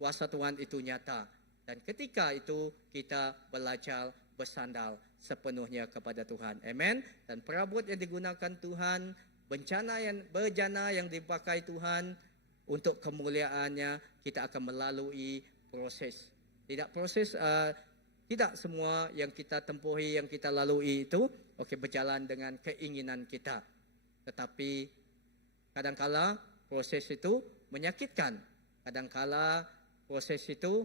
kuasa Tuhan itu nyata. Dan ketika itu kita belajar bersandar sepenuhnya kepada Tuhan. Amen. Dan perabot yang digunakan Tuhan, bencana yang dipakai Tuhan untuk kemuliaannya, kita akan melalui proses. Tidak semua yang kita tempuhi, yang kita lalui itu berjalan dengan keinginan kita. Tetapi kadangkala proses itu menyakitkan. Kadangkala proses itu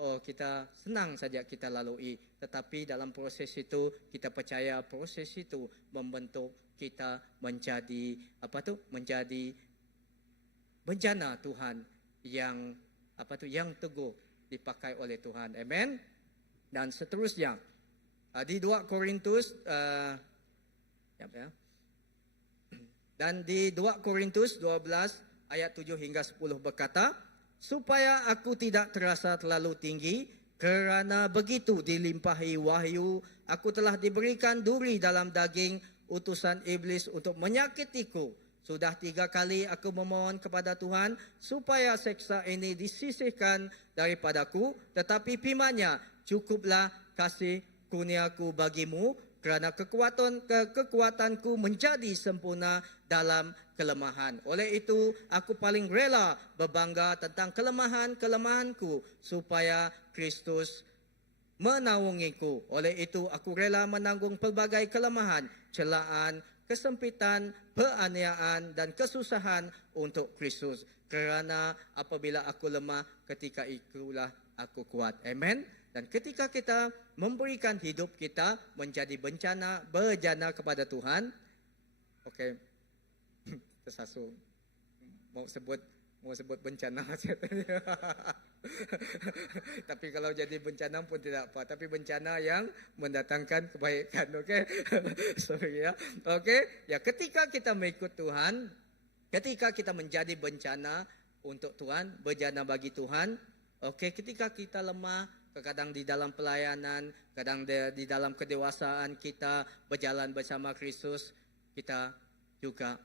kita senang saja kita lalui. Tetapi dalam proses itu kita percaya proses itu membentuk kita menjadi menjadi bencana Tuhan yang yang teguh dipakai oleh Tuhan. Amen. Dan seterusnya di 2 Korintus dan di 2 Korintus 12 ayat 7 hingga 10 berkata, supaya aku tidak terasa terlalu tinggi, kerana begitu dilimpahi wahyu, aku telah diberikan duri dalam daging utusan iblis untuk menyakitiku. Sudah 3 kali aku memohon kepada Tuhan supaya seksa ini disisihkan daripadaku, tetapi firman-Nya, cukuplah kasih kurniaku bagimu, kerana kekuatanku menjadi sempurna dalam kelemahan. Oleh itu, aku paling rela berbangga tentang kelemahan-kelemahanku, supaya Kristus menaungiku. Oleh itu, aku rela menanggung pelbagai kelemahan, celaan, kesempitan, penganiayaan dan kesusahan untuk Kristus. Kerana apabila aku lemah, ketika itulah aku kuat. Amen. Dan ketika kita memberikan hidup kita menjadi berjana kepada Tuhan, tersasu mau sebut bencana. Tapi kalau jadi bencana pun tidak apa. Tapi bencana yang mendatangkan kebaikan. Sorry ya. Ya, ketika kita mengikut Tuhan, ketika kita menjadi bencana untuk Tuhan, berjana bagi Tuhan, ketika kita lemah, kadang di dalam pelayanan, kadang di dalam kedewasaan kita berjalan bersama Kristus, kita juga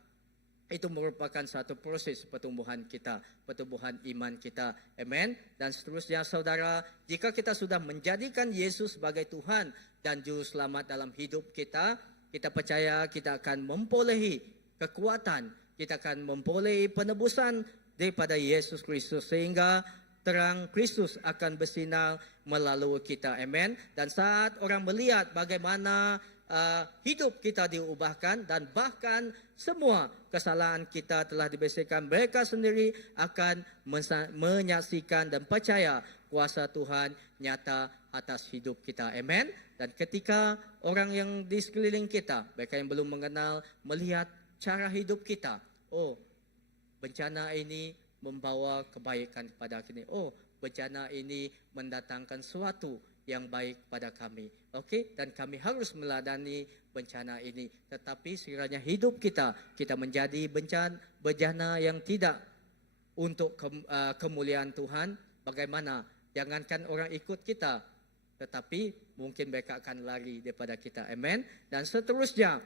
itu merupakan satu proses pertumbuhan kita, pertumbuhan iman kita. Amen. Dan seterusnya saudara, jika kita sudah menjadikan Yesus sebagai Tuhan dan Juru Selamat dalam hidup kita, kita percaya kita akan memperolehi kekuatan, kita akan memperolehi penebusan daripada Yesus Kristus, sehingga terang Kristus akan bersinar melalui kita. Amen. Dan saat orang melihat bagaimana hidup kita diubahkan dan bahkan semua kesalahan kita telah dibersihkan, mereka sendiri akan menyaksikan dan percaya kuasa Tuhan nyata atas hidup kita. Amen. Dan ketika orang yang di sekeliling kita, mereka yang belum mengenal, melihat cara hidup kita, bencana ini membawa kebaikan kepada kami. Bencana ini mendatangkan sesuatu yang baik pada kami. Dan kami harus meladani bencana ini. Tetapi sekiranya hidup kita menjadi bencana yang tidak untuk kemuliaan Tuhan, bagaimana? Jangankan orang ikut kita, tetapi mungkin mereka akan lari daripada kita. Amen. Dan seterusnya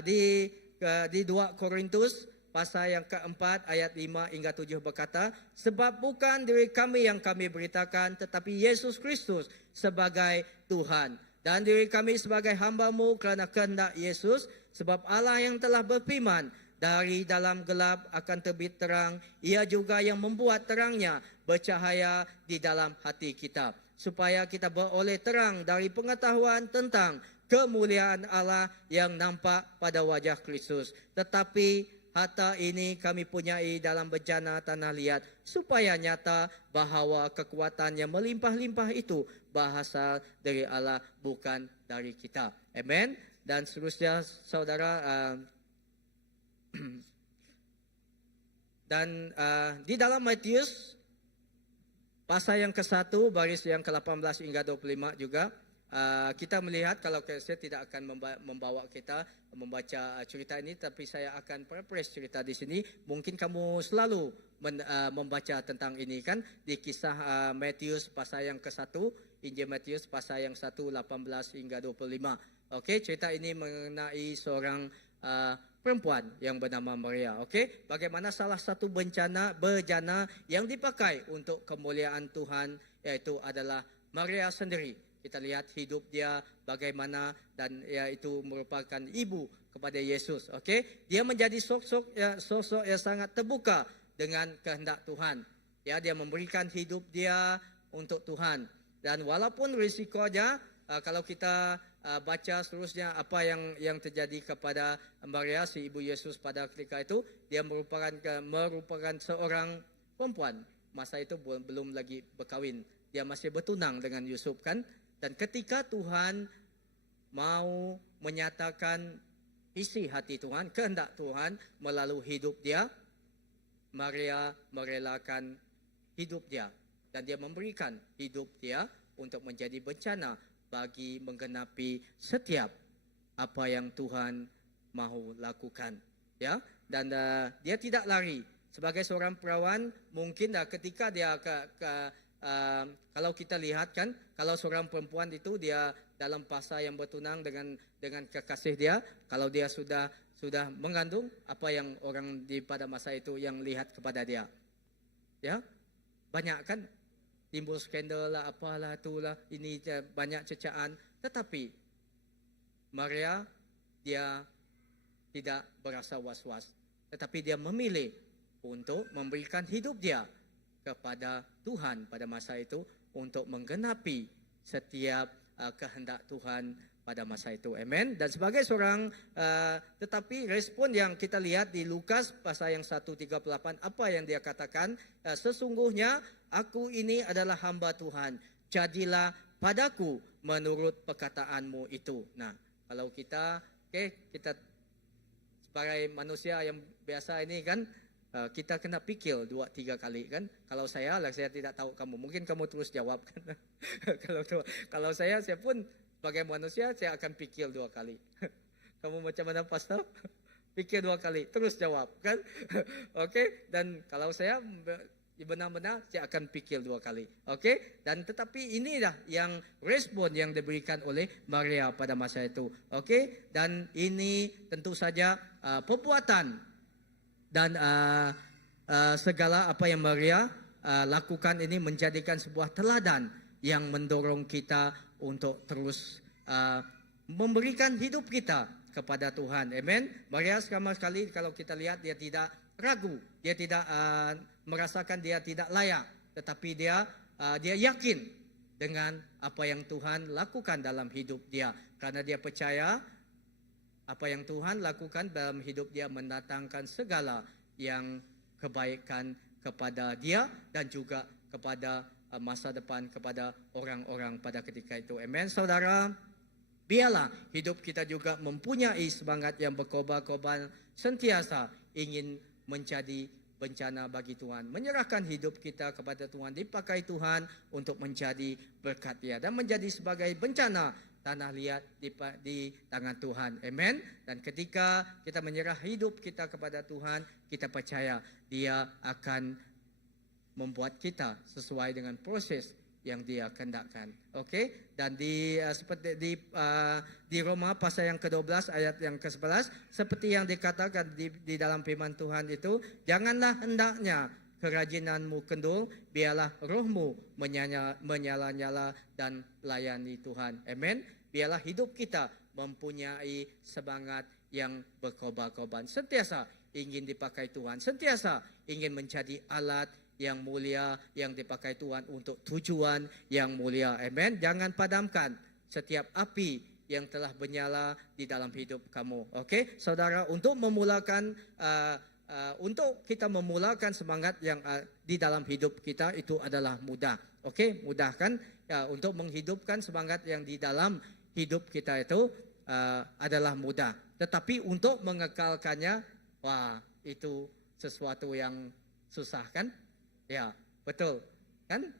di 2 Korintus pasal yang keempat ayat 5 hingga 7 berkata, sebab bukan diri kami yang kami beritakan, tetapi Yesus Kristus sebagai Tuhan, dan diri kami sebagai hamba-Mu kerana kehendak Yesus, sebab Allah yang telah berfirman, dari dalam gelap akan terbit terang, Ia juga yang membuat terangnya bercahaya di dalam hati kita, supaya kita beroleh terang dari pengetahuan tentang kemuliaan Allah yang nampak pada wajah Kristus. Tetapi harta ini kami punyai dalam bejana tanah liat, supaya nyata bahawa kekuatan yang melimpah-limpah itu berasal dari Allah, bukan dari kita. Amen. Dan seterusnya saudara, dan di dalam Matius pasal yang ke-1 baris yang ke-18 hingga 25 juga, kita melihat, kalau saya tidak akan membawa kita membaca cerita ini, tapi saya akan paraphrase cerita di sini. Mungkin kamu selalu membaca tentang ini kan, di kisah Matius pasal yang ke-1, Injil Matius pasal yang 1, 18 hingga 25. Cerita ini mengenai seorang perempuan yang bernama Maria. Bagaimana salah satu berjana yang dipakai untuk kemuliaan Tuhan, yaitu adalah Maria sendiri. Kita lihat hidup dia bagaimana, dan itu merupakan ibu kepada Yesus. Dia menjadi sosok yang sangat terbuka dengan kehendak Tuhan. Dia memberikan hidup dia untuk Tuhan. Dan walaupun risikonya kalau kita baca seterusnya apa yang terjadi kepada Maria, si ibu Yesus pada ketika itu, dia merupakan seorang perempuan. Masa itu belum lagi berkahwin. Dia masih bertunang dengan Yusuf kan. Dan ketika Tuhan mau menyatakan isi hati Tuhan, kehendak Tuhan melalui hidup dia, Maria merelakan hidup dia. Dan dia memberikan hidup dia untuk menjadi bencana bagi menggenapi setiap apa yang Tuhan mahu lakukan. Ya, dan dia tidak lari. Sebagai seorang perawan, mungkin ketika dia kalau kita lihat kan, kalau seorang perempuan itu dia dalam fasa yang bertunang dengan kekasih dia, kalau dia sudah mengandung, apa yang orang di pada masa itu yang lihat kepada dia, ya banyak kan, timbul skandal lah, apalah itulah, ini banyak cecaan. Tetapi Maria dia tidak berasa was-was, tetapi dia memilih untuk memberikan hidup dia kepada Tuhan pada masa itu untuk menggenapi setiap kehendak Tuhan pada masa itu. Amen. Dan sebagai seorang tetapi respon yang kita lihat di Lukas pasal yang 1:38, apa yang dia katakan? Sesungguhnya aku ini adalah hamba Tuhan, jadilah padaku menurut perkataanmu itu. Nah, kalau kita kita sebagai manusia yang biasa ini kan, kita kena pikir 2-3 kali kan. Kalau saya tidak tahu kamu, mungkin kamu terus jawab kan. kalau saya pun sebagai manusia saya akan pikir 2 kali. Kamu macam mana pastor? Pikir 2 kali, terus jawab kan. Oke, dan kalau saya benar-benar saya akan pikir 2 kali. Oke, dan tetapi inilah yang respon yang diberikan oleh Maria pada masa itu. Oke, dan ini tentu saja perbuatan dan segala apa yang Maria lakukan ini menjadikan sebuah teladan yang mendorong kita untuk terus memberikan hidup kita kepada Tuhan. Amen. Maria sama sekali kalau kita lihat dia tidak ragu, dia tidak merasakan dia tidak layak, tetapi dia yakin dengan apa yang Tuhan lakukan dalam hidup dia, karena dia percaya apa yang Tuhan lakukan dalam hidup dia mendatangkan segala yang kebaikan kepada dia dan juga kepada masa depan kepada orang-orang pada ketika itu. Amen. Saudara, biarlah hidup kita juga mempunyai semangat yang berkorban-korban, sentiasa ingin menjadi bencana bagi Tuhan, menyerahkan hidup kita kepada Tuhan, dipakai Tuhan untuk menjadi berkat dia dan menjadi sebagai bencana tanah liat di tangan Tuhan. Amen. Dan ketika kita menyerah hidup kita kepada Tuhan, kita percaya dia akan membuat kita sesuai dengan proses yang dia kehendakkan. Oke? Dan seperti di Roma pasal yang ke-12 ayat yang ke-11, seperti yang dikatakan di dalam firman Tuhan itu, janganlah hendaknya kerajinanmu kendul, biarlah rohmu menyala-nyala dan layani Tuhan. Amen. Biarlah hidup kita mempunyai semangat yang berkorban-korban, sentiasa ingin dipakai Tuhan, sentiasa ingin menjadi alat yang mulia yang dipakai Tuhan untuk tujuan yang mulia. Amen. Jangan padamkan setiap api yang telah menyala di dalam hidup kamu. Oke, saudara, untuk memulakan untuk kita memulakan semangat yang di dalam hidup kita itu adalah mudah. Oke, mudah kan? Ya, untuk menghidupkan semangat yang di dalam hidup kita itu adalah mudah. Tetapi untuk mengekalkannya, wah, itu sesuatu yang susah kan? Ya, betul. Kan?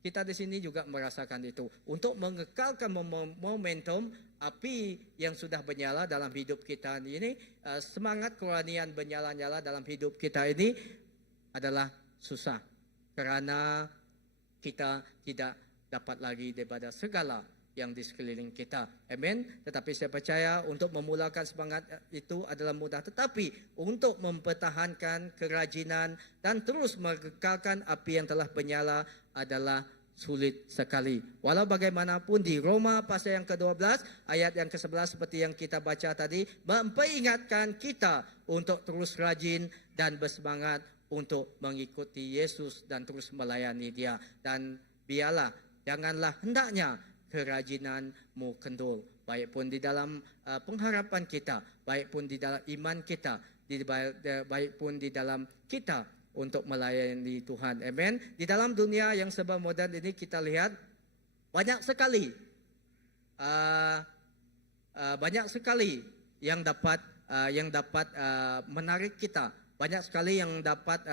Kita di sini juga merasakan itu. Untuk mengekalkan momentum api yang sudah menyala dalam hidup kita ini, semangat kerohanian menyala-nyala dalam hidup kita ini adalah susah. Karena kita tidak dapat lagi daripada segala yang di sekeliling kita. Amen. Tetapi saya percaya untuk memulakan semangat itu adalah mudah. Tetapi untuk mempertahankan kerajinan dan terus mengekalkan api yang telah menyala adalah sulit sekali. Walau bagaimanapun di Roma pasal yang ke-12 ayat yang ke-11 seperti yang kita baca tadi, memperingatkan kita untuk terus rajin dan bersemangat untuk mengikuti Yesus dan terus melayani dia. Dan biarlah, janganlah hendaknya kerajinan-Mu kendul. Baik pun di dalam pengharapan kita, baik pun di dalam iman kita, baik pun di dalam kita untuk melayani Tuhan. Amen. Di dalam dunia yang serba moden ini kita lihat banyak sekali yang dapat menarik kita, banyak sekali yang dapat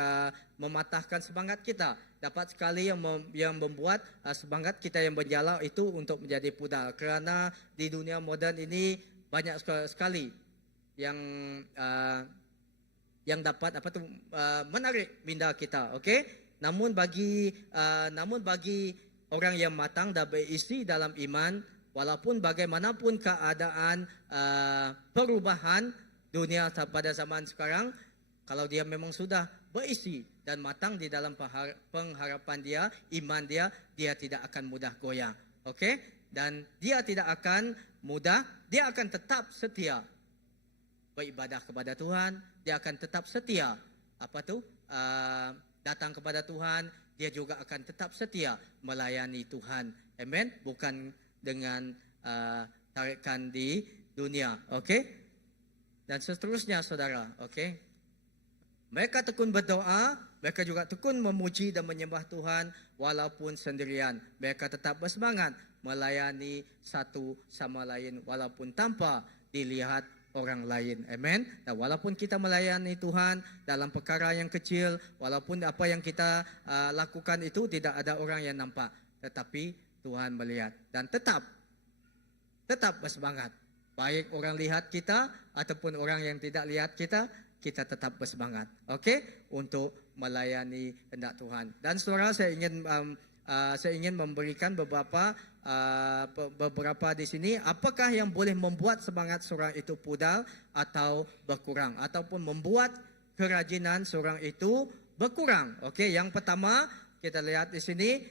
mematahkan semangat kita, dapat sekali yang membuat semangat kita yang berjalan itu untuk menjadi pudar. Kerana di dunia moden ini banyak sekali yang dapat menarik minda kita. Okey, namun bagi orang yang matang dan berisi dalam iman, walaupun bagaimanapun keadaan perubahan dunia pada zaman sekarang, kalau dia memang sudah berisi dan matang di dalam pengharapan dia, iman dia tidak akan mudah goyang. Okey, dan dia tidak akan mudah, dia akan tetap setia beribadah kepada Tuhan, dia akan tetap setia datang kepada Tuhan, dia juga akan tetap setia melayani Tuhan. Amen. Bukan dengan tarikan di dunia. Okey. Dan seterusnya saudara. Okey. Mereka tekun berdoa, mereka juga tekun memuji dan menyembah Tuhan walaupun sendirian. Mereka tetap bersemangat melayani satu sama lain walaupun tanpa dilihat orang lain. Amen. Dan walaupun kita melayani Tuhan dalam perkara yang kecil, walaupun apa yang kita lakukan itu tidak ada orang yang nampak, tetapi Tuhan melihat dan tetap bersemangat. Baik orang lihat kita ataupun orang yang tidak lihat kita tetap bersemangat. Okey, untuk melayani kehendak Tuhan. Dan saudara, saya ingin memberikan beberapa di sini, apakah yang boleh membuat semangat seorang itu pudar atau berkurang, ataupun membuat kerajinan seorang itu berkurang. Okey, yang pertama kita lihat di sini,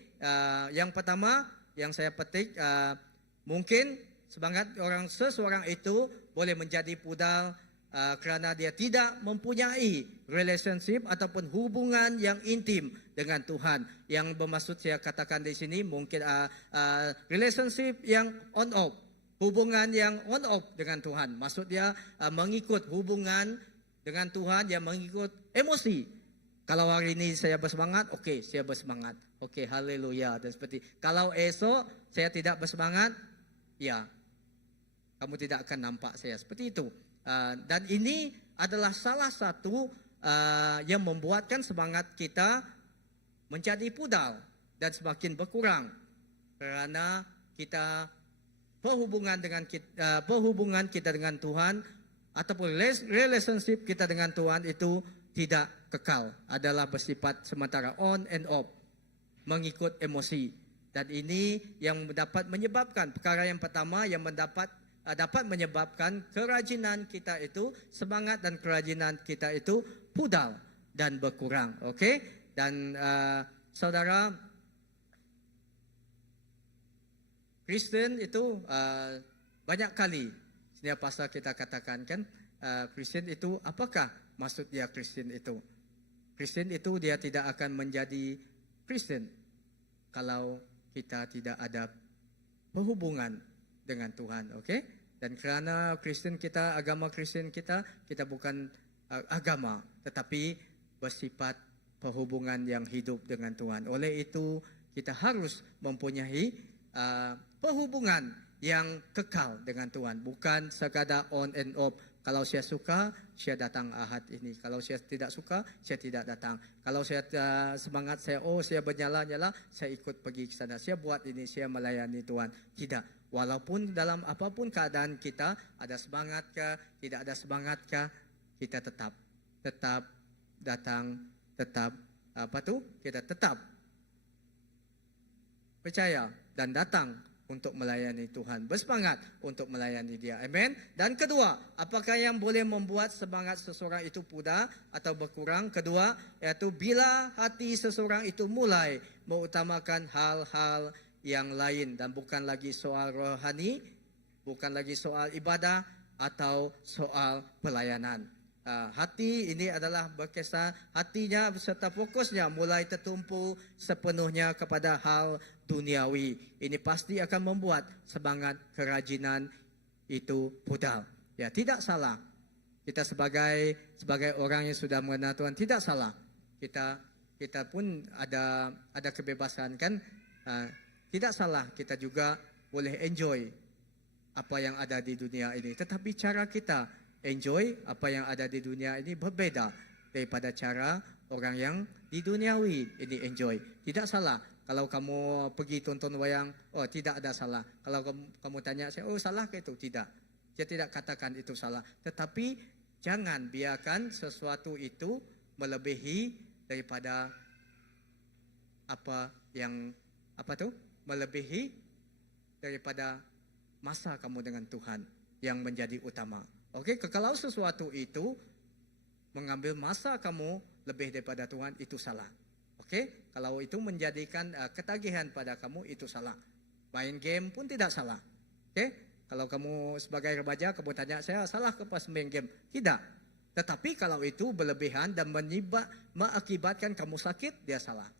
yang pertama yang saya petik, mungkin semangat seseorang itu boleh menjadi pudar kerana dia tidak mempunyai relationship ataupun hubungan yang intim dengan Tuhan. Yang bermaksud saya katakan di sini mungkin relationship yang on off, hubungan yang on off dengan Tuhan. Maksud dia mengikut hubungan dengan Tuhan yang mengikut emosi. Kalau hari ini saya bersemangat, okey, saya bersemangat. Okey, haleluya. Dan seperti kalau esok saya tidak bersemangat, ya, kamu tidak akan nampak saya. Seperti itu. Dan ini adalah salah satu yang membuatkan semangat kita menjadi pudar dan semakin berkurang, kerana kita perhubungan kita dengan Tuhan ataupun relationship kita dengan Tuhan itu tidak kekal, adalah bersifat sementara, on and off, mengikut emosi. Dan ini yang dapat menyebabkan, perkara yang pertama yang dapat menyebabkan kerajinan kita itu, semangat dan kerajinan kita itu pudar dan berkurang. Okey? Dan saudara, Kristen itu banyak kali setiap pasal kita katakan kan, Kristen itu apakah maksud dia Kristen itu? Kristen itu dia tidak akan menjadi Kristen kalau kita tidak ada perhubungan dengan Tuhan. Okey? Dan kerana Kristen kita, agama Kristen kita bukan agama, tetapi bersifat perhubungan yang hidup dengan Tuhan. Oleh itu kita harus mempunyai perhubungan yang kekal dengan Tuhan, bukan sekadar on and off. Kalau saya suka, saya datang Ahad ini. Kalau saya tidak suka, saya tidak datang. Kalau saya semangat, saya bernyala-nyala, saya ikut pergi ke sana. Saya buat ini, saya melayani Tuhan. Tidak. Walaupun dalam apapun keadaan kita, ada semangat kah, tidak ada semangat kah, kita tetap datang, kita tetap percaya dan datang untuk melayani Tuhan, bersemangat untuk melayani Dia. Amen. Dan kedua, apakah yang boleh membuat semangat seseorang itu pudar atau berkurang? Kedua, yaitu bila hati seseorang itu mulai mengutamakan hal-hal yang lain dan bukan lagi soal rohani, bukan lagi soal ibadah atau soal pelayanan. Hati ini adalah berkisah hatinya serta fokusnya mulai tertumpu sepenuhnya kepada hal duniawi. Ini pasti akan membuat semangat kerajinan itu pudar. Ya, tidak salah. Kita sebagai orang yang sudah mengenal Tuhan tidak salah. Kita pun ada kebebasan kan. Tidak salah kita juga boleh enjoy apa yang ada di dunia ini. Tetapi cara kita enjoy apa yang ada di dunia ini berbeda daripada cara orang yang di duniawi ini enjoy. Tidak salah kalau kamu pergi tonton wayang, tidak ada salah. Kalau kamu tanya saya, salah ke itu? Tidak. Saya tidak katakan itu salah. Tetapi jangan biarkan sesuatu itu melebihi daripada melebihi daripada masa kamu dengan Tuhan yang menjadi utama. Oke, kalau sesuatu itu mengambil masa kamu lebih daripada Tuhan, itu salah. Oke, kalau itu menjadikan ketagihan pada kamu, itu salah. Main game pun tidak salah. Oke, kalau kamu sebagai remaja, kamu tanya saya salah ke pas main game? Tidak. Tetapi kalau itu berlebihan dan mengakibatkan kamu sakit, dia salah.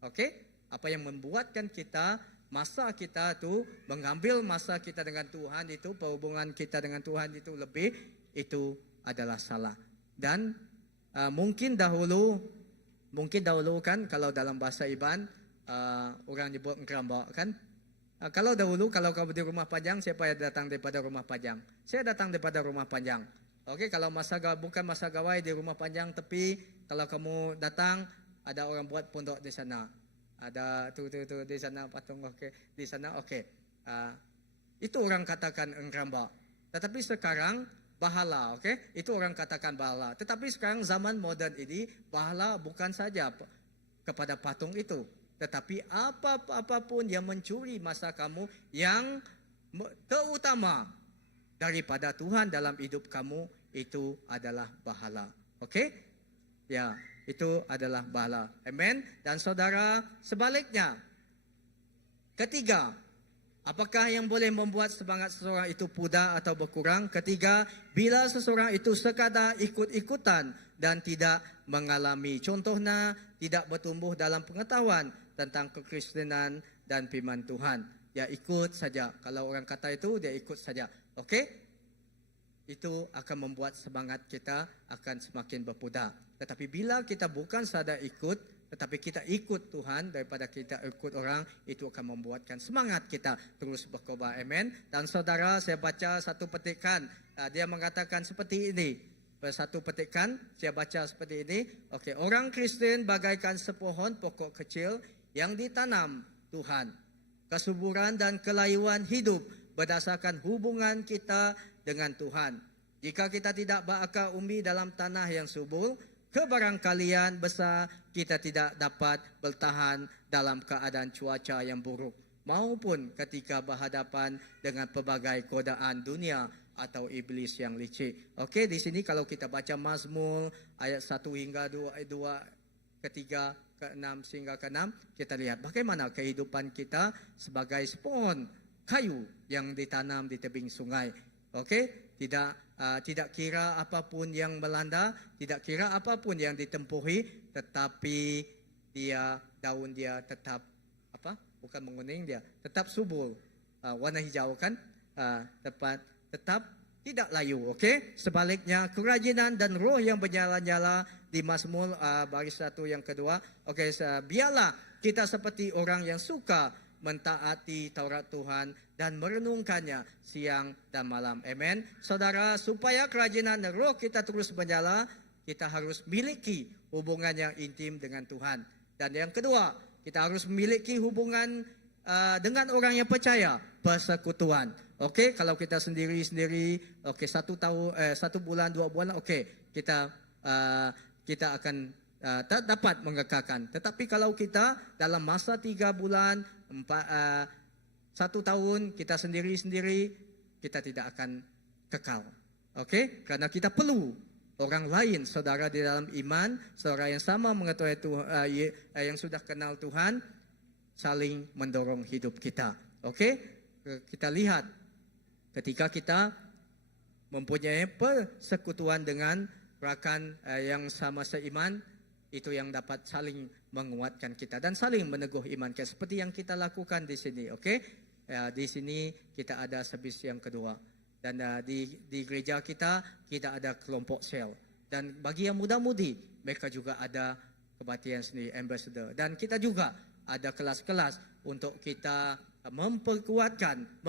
Oke, apa yang membuatkan masa kita itu mengambil masa kita dengan Tuhan itu, perhubungan kita dengan Tuhan itu lebih, itu adalah salah. Dan mungkin dahulu kan kalau dalam bahasa Iban orang nyebut ngerambak kan. Kalau dahulu kalau kamu di rumah panjang, siapa yang datang daripada rumah panjang? Saya datang daripada rumah panjang. Oke, kalau bukan masa gawai di rumah panjang, tapi kalau kamu datang ada orang buat pondok di sana. Ada tu di sana patung, oke, di sana oke. Itu orang katakan engramba. Tetapi sekarang bahala, oke, itu orang katakan bahala. Tetapi sekarang zaman modern ini bahala bukan saja kepada patung itu, tetapi apapun yang mencuri masa kamu yang terutama daripada Tuhan dalam hidup kamu, itu adalah bahala. Oke? Ya. Itu adalah bahala. Amen. Dan saudara, sebaliknya. Ketiga, apakah yang boleh membuat semangat seseorang itu pudar atau berkurang? Ketiga, bila seseorang itu sekadar ikut-ikutan dan tidak mengalami. Contohnya, tidak bertumbuh dalam pengetahuan tentang kekristenan dan firman Tuhan. Dia ikut saja. Kalau orang kata itu, dia ikut saja. Oke? Itu akan membuat semangat kita akan semakin berpudar. Tetapi bila kita bukan sadar ikut, tetapi kita ikut Tuhan daripada kita ikut orang, itu akan membuatkan semangat kita terus berkobar. Amen. Dan saudara, saya baca satu petikan. Dia mengatakan seperti ini. Satu petikan, saya baca seperti ini. Okey, orang Kristen bagaikan sepohon pokok kecil yang ditanam Tuhan. Kesuburan dan kelayuan hidup berdasarkan hubungan kita dengan Tuhan. Jika kita tidak berakar umbi dalam tanah yang subur, kebarangkalian besar kita tidak dapat bertahan dalam keadaan cuaca yang buruk maupun ketika berhadapan dengan pelbagai godaan dunia atau iblis yang licik. Okey, di sini kalau kita baca Mazmur ayat 1 hingga 2, ke-3, ke-6 sehingga ke-6, kita lihat bagaimana kehidupan kita sebagai pohon kayu yang ditanam di tebing sungai. Okey, tidak kira apapun yang melanda, tidak kira apapun yang ditempuhi, tetapi daun dia tetap bukan menguning, dia tetap subur, warna hijau kan, tetap tidak layu. Okey, sebaliknya kerajinan dan roh yang bernyala-nyala di Mazmur baris 1 yang kedua. Okey, biarlah kita seperti orang yang suka mentaati Taurat Tuhan dan merenungkannya siang dan malam. Amen. Saudara, supaya kerajinan roh kita terus menyala, kita harus miliki hubungan yang intim dengan Tuhan. Dan yang kedua, kita harus memiliki hubungan dengan orang yang percaya, persekutuan. Okey, kalau kita sendiri-sendiri, okey, 1 bulan, 2 bulan, okey, kita akan tak dapat mengekalkan. Tetapi kalau kita dalam masa 3 bulan, 1 tahun, kita sendiri-sendiri, kita tidak akan kekal. Okey, karena kita perlu orang lain, saudara di dalam iman, saudara yang sama mengetahui Tuhan, yang sudah kenal Tuhan, saling mendorong hidup kita. Okey, kita lihat ketika kita mempunyai persekutuan dengan rakan yang sama seiman, itu yang dapat saling menguatkan kita dan saling meneguh iman kita seperti yang kita lakukan di sini. Okey, di sini kita ada servis yang kedua dan di gereja kita ada kelompok sel, dan bagi yang muda-mudi mereka juga ada kebaktian sendiri, ambassador, dan kita juga ada kelas-kelas untuk kita memperkuatkan,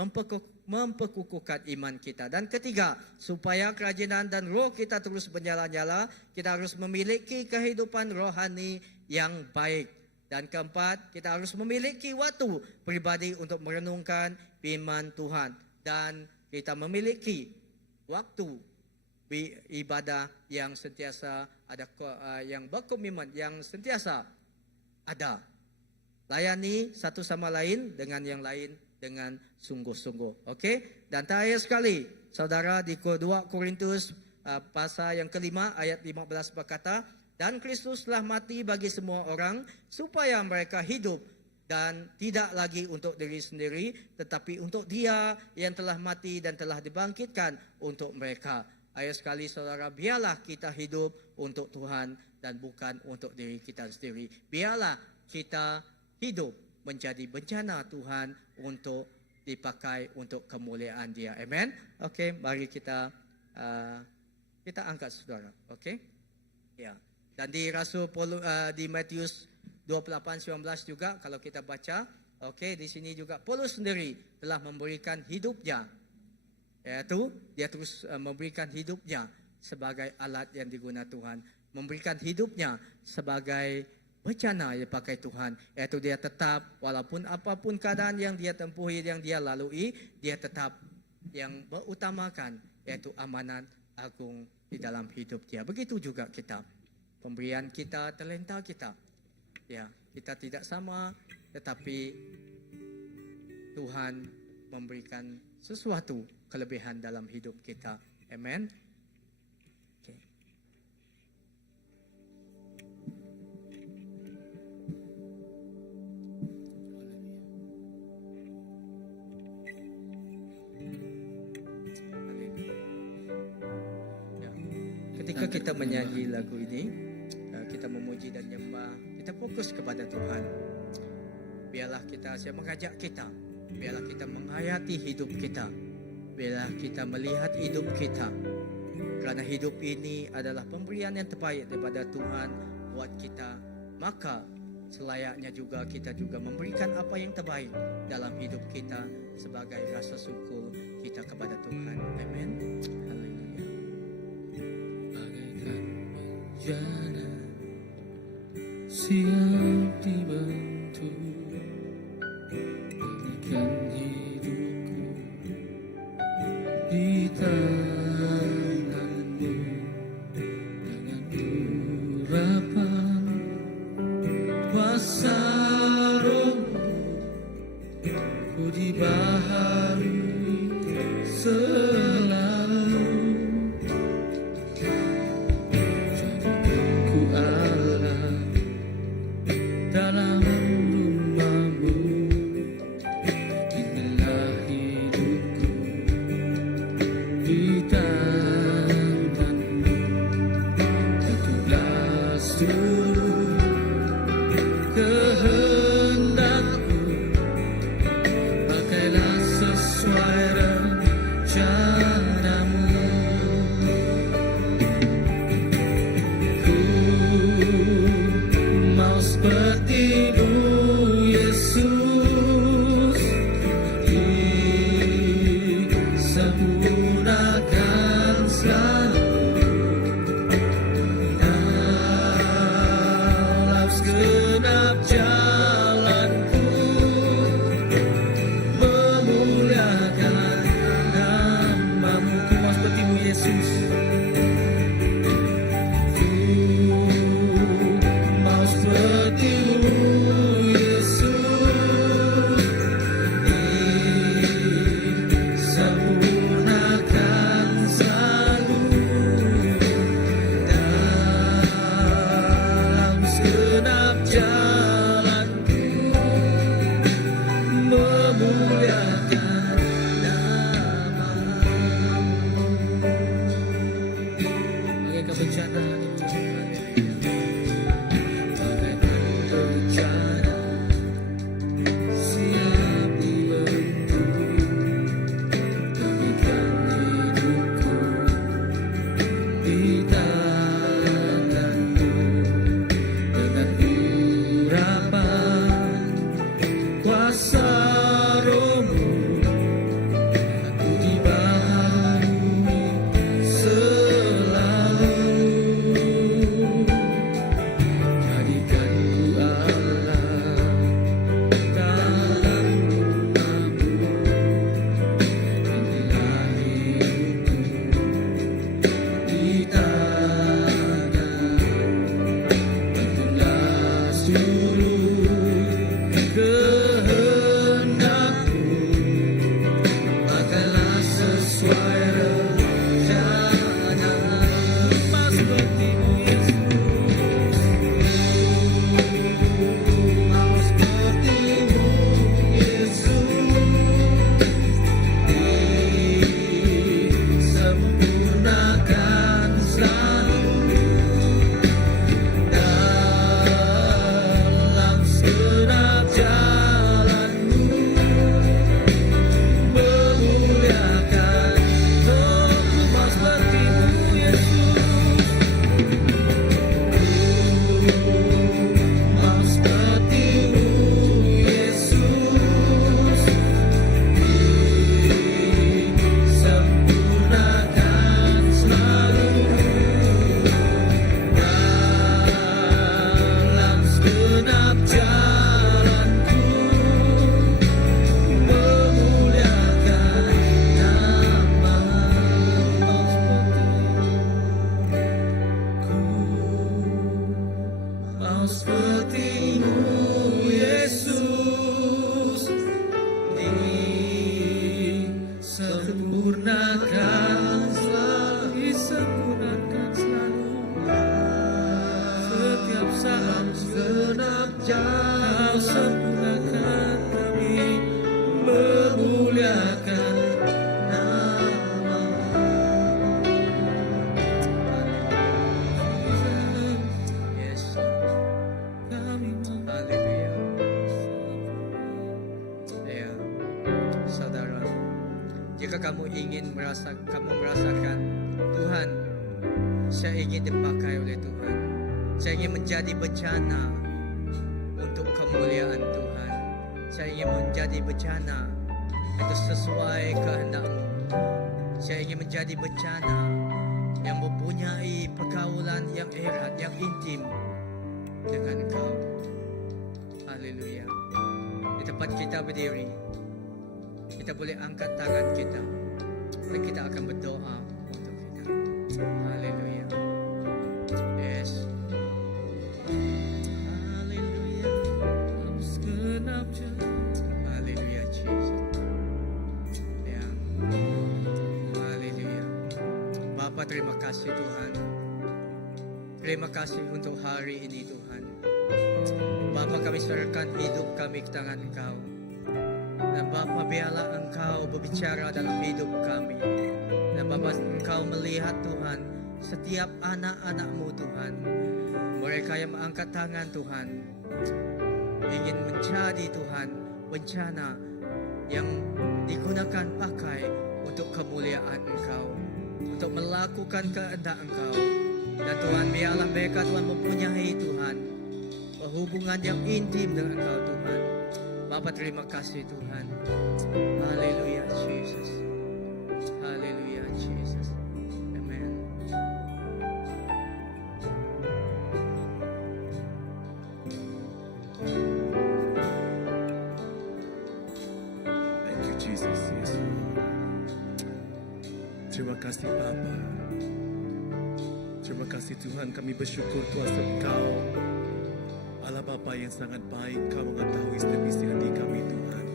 memperkukuhkan iman kita. Dan ketiga, supaya kerajinan dan roh kita terus menyala-nyala, kita harus memiliki kehidupan rohani yang baik. Dan keempat, kita harus memiliki waktu pribadi untuk merenungkan firman Tuhan. Dan kita memiliki waktu ibadah yang sentiasa ada, yang berkomitmen, yang sentiasa ada. Layani satu sama lain dengan yang lain dengan sungguh-sungguh. Okey? Dan terakhir sekali, saudara, di 2 Korintus pasal yang kelima ayat 15 berkata, dan Kristus telah mati bagi semua orang supaya mereka hidup, dan tidak lagi untuk diri sendiri, tetapi untuk Dia yang telah mati dan telah dibangkitkan untuk mereka. Ayat sekali, saudara, biarlah kita hidup untuk Tuhan dan bukan untuk diri kita sendiri. Biarlah kita hidup menjadi bencana Tuhan untuk dipakai untuk kemuliaan Dia. Amen. Okey, mari kita angkat, saudara. Okey. Ya. Dan di di Matius 28:19 juga kalau kita baca, okey, di sini juga Paulus sendiri telah memberikan hidupnya, yaitu dia terus memberikan hidupnya sebagai alat yang digunakan Tuhan, memberikan hidupnya sebagai bencana yang dipakai Tuhan, yaitu dia tetap walaupun apapun keadaan yang dia tempuhi, yang dia lalui, dia tetap yang berutamakan yaitu amanat agung di dalam hidup dia. Begitu juga kita, pemberian kita, talenta kita, ya, kita tidak sama, tetapi Tuhan memberikan sesuatu kelebihan dalam hidup kita. Amen. Okay. Ya. Ketika kita menyanyi lagu ini, kita memuji dan menyembah, kita fokus kepada Tuhan. Biarlah saya mengajak kita, biarlah kita menghayati hidup kita, biarlah kita melihat hidup kita, kerana hidup ini adalah pemberian yang terbaik daripada Tuhan buat kita. Maka selayaknya juga kita juga memberikan apa yang terbaik dalam hidup kita sebagai rasa syukur kita kepada Tuhan. Amen. Haleluya. Bagaikan bencana siap dibentuk, bagaikan hidupku di tanganmu, dengan urapan kuasa rohmu, ku dibaharui selalu. Jadikanku Allah dalam rumahmu, inilah hidupku di tanganmu, tentulah seluruh kehendakku, pakailah sesuai rencanamu. Ku mau seperti-Mu, Yesus, disempurnakan selalu dalam segenap jalanku, memuliakan nama-Mu. Ku mau seperti-Mu, Yesus. Ku mau seperti-Mu, seperti-Mu Yesus, disempurnakan selalu, setiap saat, segenap jam, sempurnakan kami, memuliakan nama-Mu. Yes. Kami Haleluya. Ya, saudara, jika kamu merasakan Tuhan, saya ingin dipakai oleh Tuhan, saya ingin menjadi bencana untuk kemuliaan Tuhan, saya ingin menjadi bencana itu sesuai kehendak-Mu, saya ingin menjadi bencana yang mempunyai pergaulan yang erat, yang intim dengan Engkau. Haleluya. Di tempat kita berdiri, kita boleh angkat tangan kita dan kita akan berdoa untuk kita. Haleluya. Yes. Haleluya. segenap jam. Haleluya, Jesus. Ya. Haleluya. Bapa, terima kasih Tuhan. Terima kasih untuk hari ini Tuhan. Bapa, kami serahkan hidup kami ke tangan Engkau. Dan Bapa, biarlah Engkau berbicara dalam hidup kami. Dan Bapa, Engkau melihat Tuhan setiap anak-anak-Mu Tuhan, mereka yang mengangkat tangan Tuhan, ingin menjadi Tuhan bencana yang digunakan pakai untuk kemuliaan Engkau, untuk melakukan kehendak Engkau. Dan Tuhan, biarlah mereka Tuhan mempunyai Tuhan hubungan yang intim dengan Engkau Tuhan. Bapa, terima kasih Tuhan. Haleluya, Jesus. Haleluya, Jesus. Amen. Thank you, Jesus. Yes, Lord. Terima kasih Bapa. Terima kasih Tuhan, kami bersyukur Tuhan sebab Engkau Allah Bapa yang sangat baik. Kau mengetahui setiap isi hati kami Tuhan.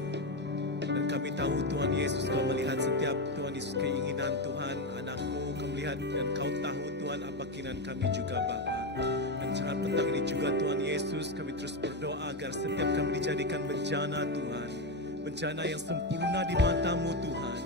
Dan kami tahu Tuhan Yesus, Kau melihat setiap Tuhan Yesus keinginan Tuhan anak-Mu. Kau melihat dan Kau tahu Tuhan apa keinginan kami juga Bapa. Dan saat petang ini juga Tuhan Yesus, kami terus berdoa agar setiap kami dijadikan bencana Tuhan, bencana yang sempurna di mata-Mu Tuhan.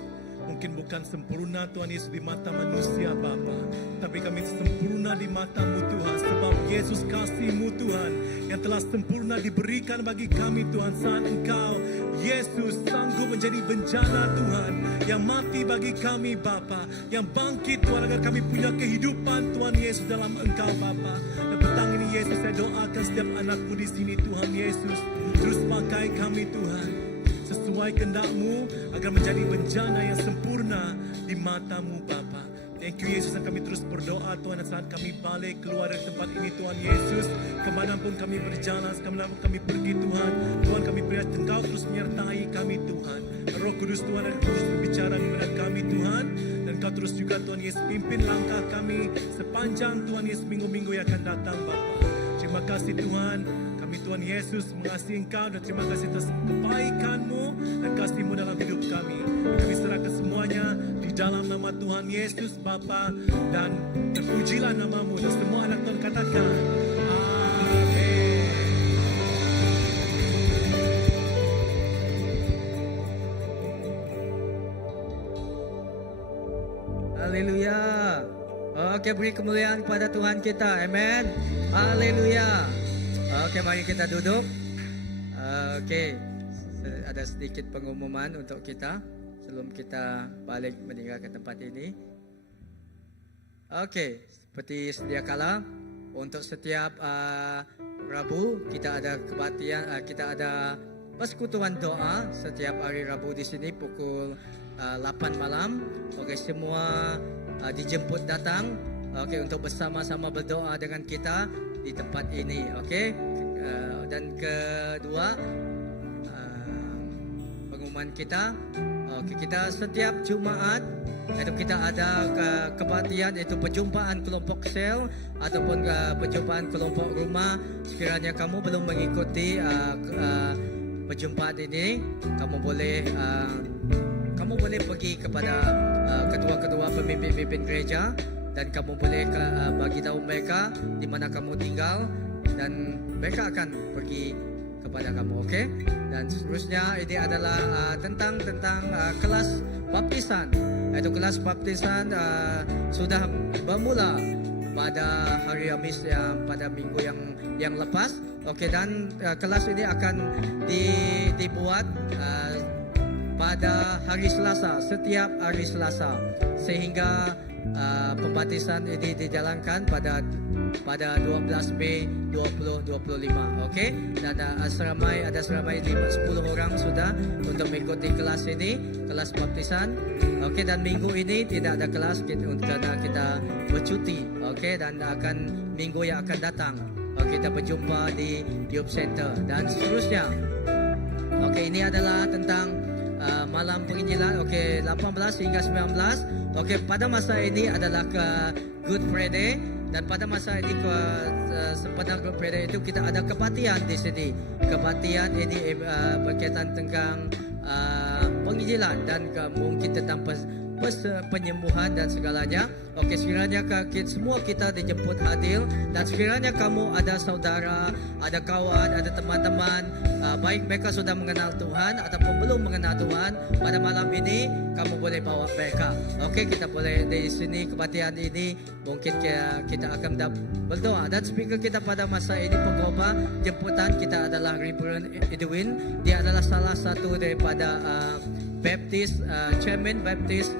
Mungkin bukan sempurna Tuhan Yesus di mata manusia Bapa, tapi kami sempurna di mata-Mu Tuhan, sebab Yesus kasih-Mu Tuhan yang telah sempurna diberikan bagi kami Tuhan. Saat Engkau Yesus sanggup menjadi bencana Tuhan, yang mati bagi kami Bapa, yang bangkit Tuhan agar kami punya kehidupan Tuhan Yesus dalam Engkau Bapa. Dan petang ini Yesus, saya doakan setiap anak-Mu di sini Tuhan Yesus, terus pakai kami Tuhan sesuai kehendak-Mu agar menjadi bencana yang sempurna di mata-Mu Bapa. Thank you Yesus, dan kami terus berdoa Tuhan, saat kami balik keluar dari tempat ini Tuhan Yesus, kemanapun kami berjalan, kemanapun kami pergi Tuhan, Tuhan kami percaya Engkau terus menyertai kami Tuhan. Roh Kudus Tuhan akan terus berbicara dengan kami Tuhan, dan Kau terus juga Tuhan Yesus pimpin langkah kami sepanjang Tuhan Yesus minggu-minggu yang akan datang Bapa. Terima kasih Tuhan. Kami Tuhan Yesus mengasihi Engkau, dan terima kasih atas kebaikan-Mu dan kasih-Mu dalam hidup kami. Kami serahkan semuanya di dalam nama Tuhan Yesus Bapa, dan terpujilah nama-Mu. Dan semua anak Tuhan katakan amin. Haleluya. Oke, beri kemuliaan kepada Tuhan kita. Amin. Haleluya. Oke, mari kita duduk. Oke, ada sedikit pengumuman untuk kita sebelum kita balik meninggalkan tempat ini. Oke, seperti sedia kala, untuk setiap Rabu kita ada kebaktian, kita ada persekutuan doa setiap hari Rabu di sini pukul 8 malam. Oke, semua dijemput datang. Oke, untuk bersama-sama berdoa dengan kita di tempat ini. Oke, dan kedua pengumuman kita, Oke, kita setiap Jumaat itu kita ada kebaktian, itu perjumpaan kelompok sel ataupun perjumpaan kelompok rumah. Sekiranya kamu belum mengikuti perjumpaan ini, kamu boleh pergi kepada ketua-ketua pemimpin-pemimpin gereja, dan kamu boleh bagi tahu mereka di mana kamu tinggal, dan mereka akan pergi kepada kamu. Oke? Dan seterusnya ini adalah tentang kelas baptisan. Itu kelas baptisan sudah bermula pada hari Khamis pada minggu yang lepas. Oke, dan kelas ini akan dibuat pada hari Selasa, setiap hari Selasa, sehingga pembaptisan ini dijalankan pada 12 Mei 2025. Okey, dan ada seramai 10 orang sudah untuk mengikuti kelas ini, kelas baptisan. Okey, dan minggu ini tidak ada kelas karena kita bercuti. Okey, dan akan minggu yang akan datang kita berjumpa di Youth Center dan seterusnya. Okey, ini adalah tentang malam penginjilan. Okey, 18 hingga 19. Okey, pada masa ini adalah Good Friday, dan pada masa ini sepanjang Good Friday itu kita ada kebaktian di sini. Kebaktian ini berkaitan tentang penginjilan dan mungkin tentang penyembuhan dan segalanya. Okey, sekiranya semua kita dijemput hadir, dan sekiranya kamu ada saudara, ada kawan, ada teman-teman, baik mereka sudah mengenal Tuhan ataupun belum mengenal Tuhan, pada malam ini kamu boleh bawa mereka. Okey, kita boleh di sini kebaktian ini mungkin kita akan berdoa, dan speaker kita pada masa ini pengkhotbah jemputan kita adalah Reverend Edwin. Dia adalah salah satu daripada Baptist, Chairman Baptist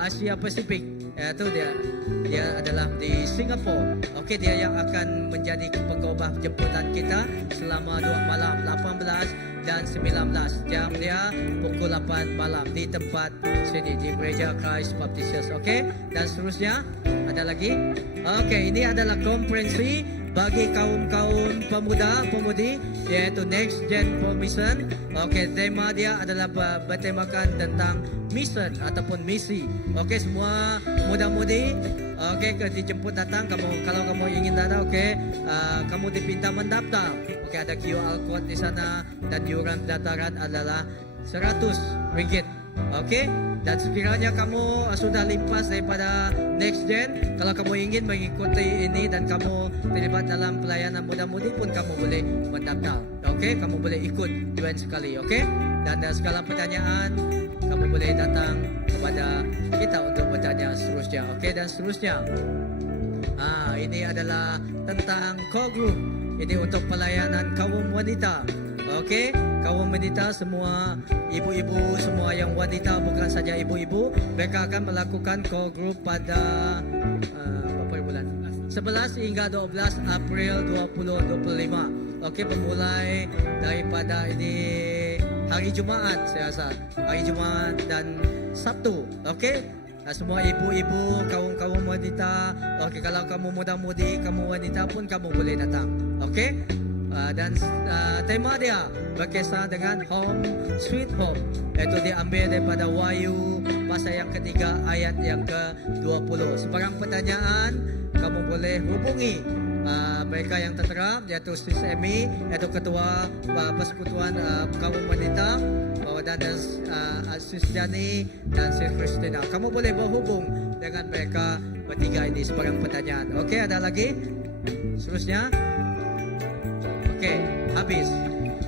Asia Pasifik. Itu dia adalah di Singapura. Okey, dia yang akan menjadi pengkhotbah jemputan kita selama 2 malam, 18 dan 19. Jam dia pukul 8 malam di tempat sini di Gereja Christ Baptist. Okey, dan seterusnya ada lagi. Okey, ini adalah konferensi bagi kaum-kaum pemuda-pemudi, yaitu Next Gen for Mission. Okey, tema dia adalah bertemakan tentang mission ataupun misi. Okey, semua muda-mudi okey dijemput datang. Kalau kamu ingin datang, okey, kamu dipinta mendaftar. Okey, ada QR code di sana, dan iuran pendaftaran adalah RM100. Okey, dan sekiranya kamu sudah limpas daripada Next Gen, kalau kamu ingin mengikuti ini dan kamu terlibat dalam pelayanan muda-mudi pun kamu boleh mendaftar. Okey, kamu boleh ikut join sekali. Okey, dan segala pertanyaan kamu boleh datang kepada kita untuk bertanya seterusnya. Okey, dan seterusnya ini adalah tentang core group. Ini untuk pelayanan kaum wanita. Okey, kaum wanita, semua ibu-ibu, semua yang wanita, bukan saja ibu-ibu, mereka akan melakukan core group pada berapa bulan? 11 hingga 12 April 2025. Okey, bermulai daripada ini hari Jumaat, saya rasa hari Jumaat dan Sabtu. Okey, semua ibu-ibu, kaum wanita. Okey, kalau kamu muda-mudi, kamu wanita pun kamu boleh datang. Okey, dan tema dia berkisar dengan Home Sweet Home. Itu diambil daripada Wahyu pasal yang ketiga ayat yang ke-20. Sebarang pertanyaan kamu boleh hubungi mereka yang tertera, iaitu Sis Amy, iaitu ketua persekutuan kaum wanita, dan Sis Jani dan Sis Christina. Kamu boleh berhubung dengan mereka bertiga ini sebarang pertanyaan. Okey, ada lagi? Seterusnya. Okey, habis.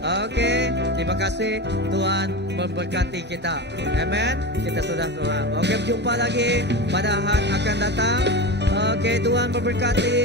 Okey, terima kasih. Tuhan memberkati kita. Amen. Kita sudah doa. Okey, jumpa lagi pada hari akan datang. Okey, Tuhan memberkati.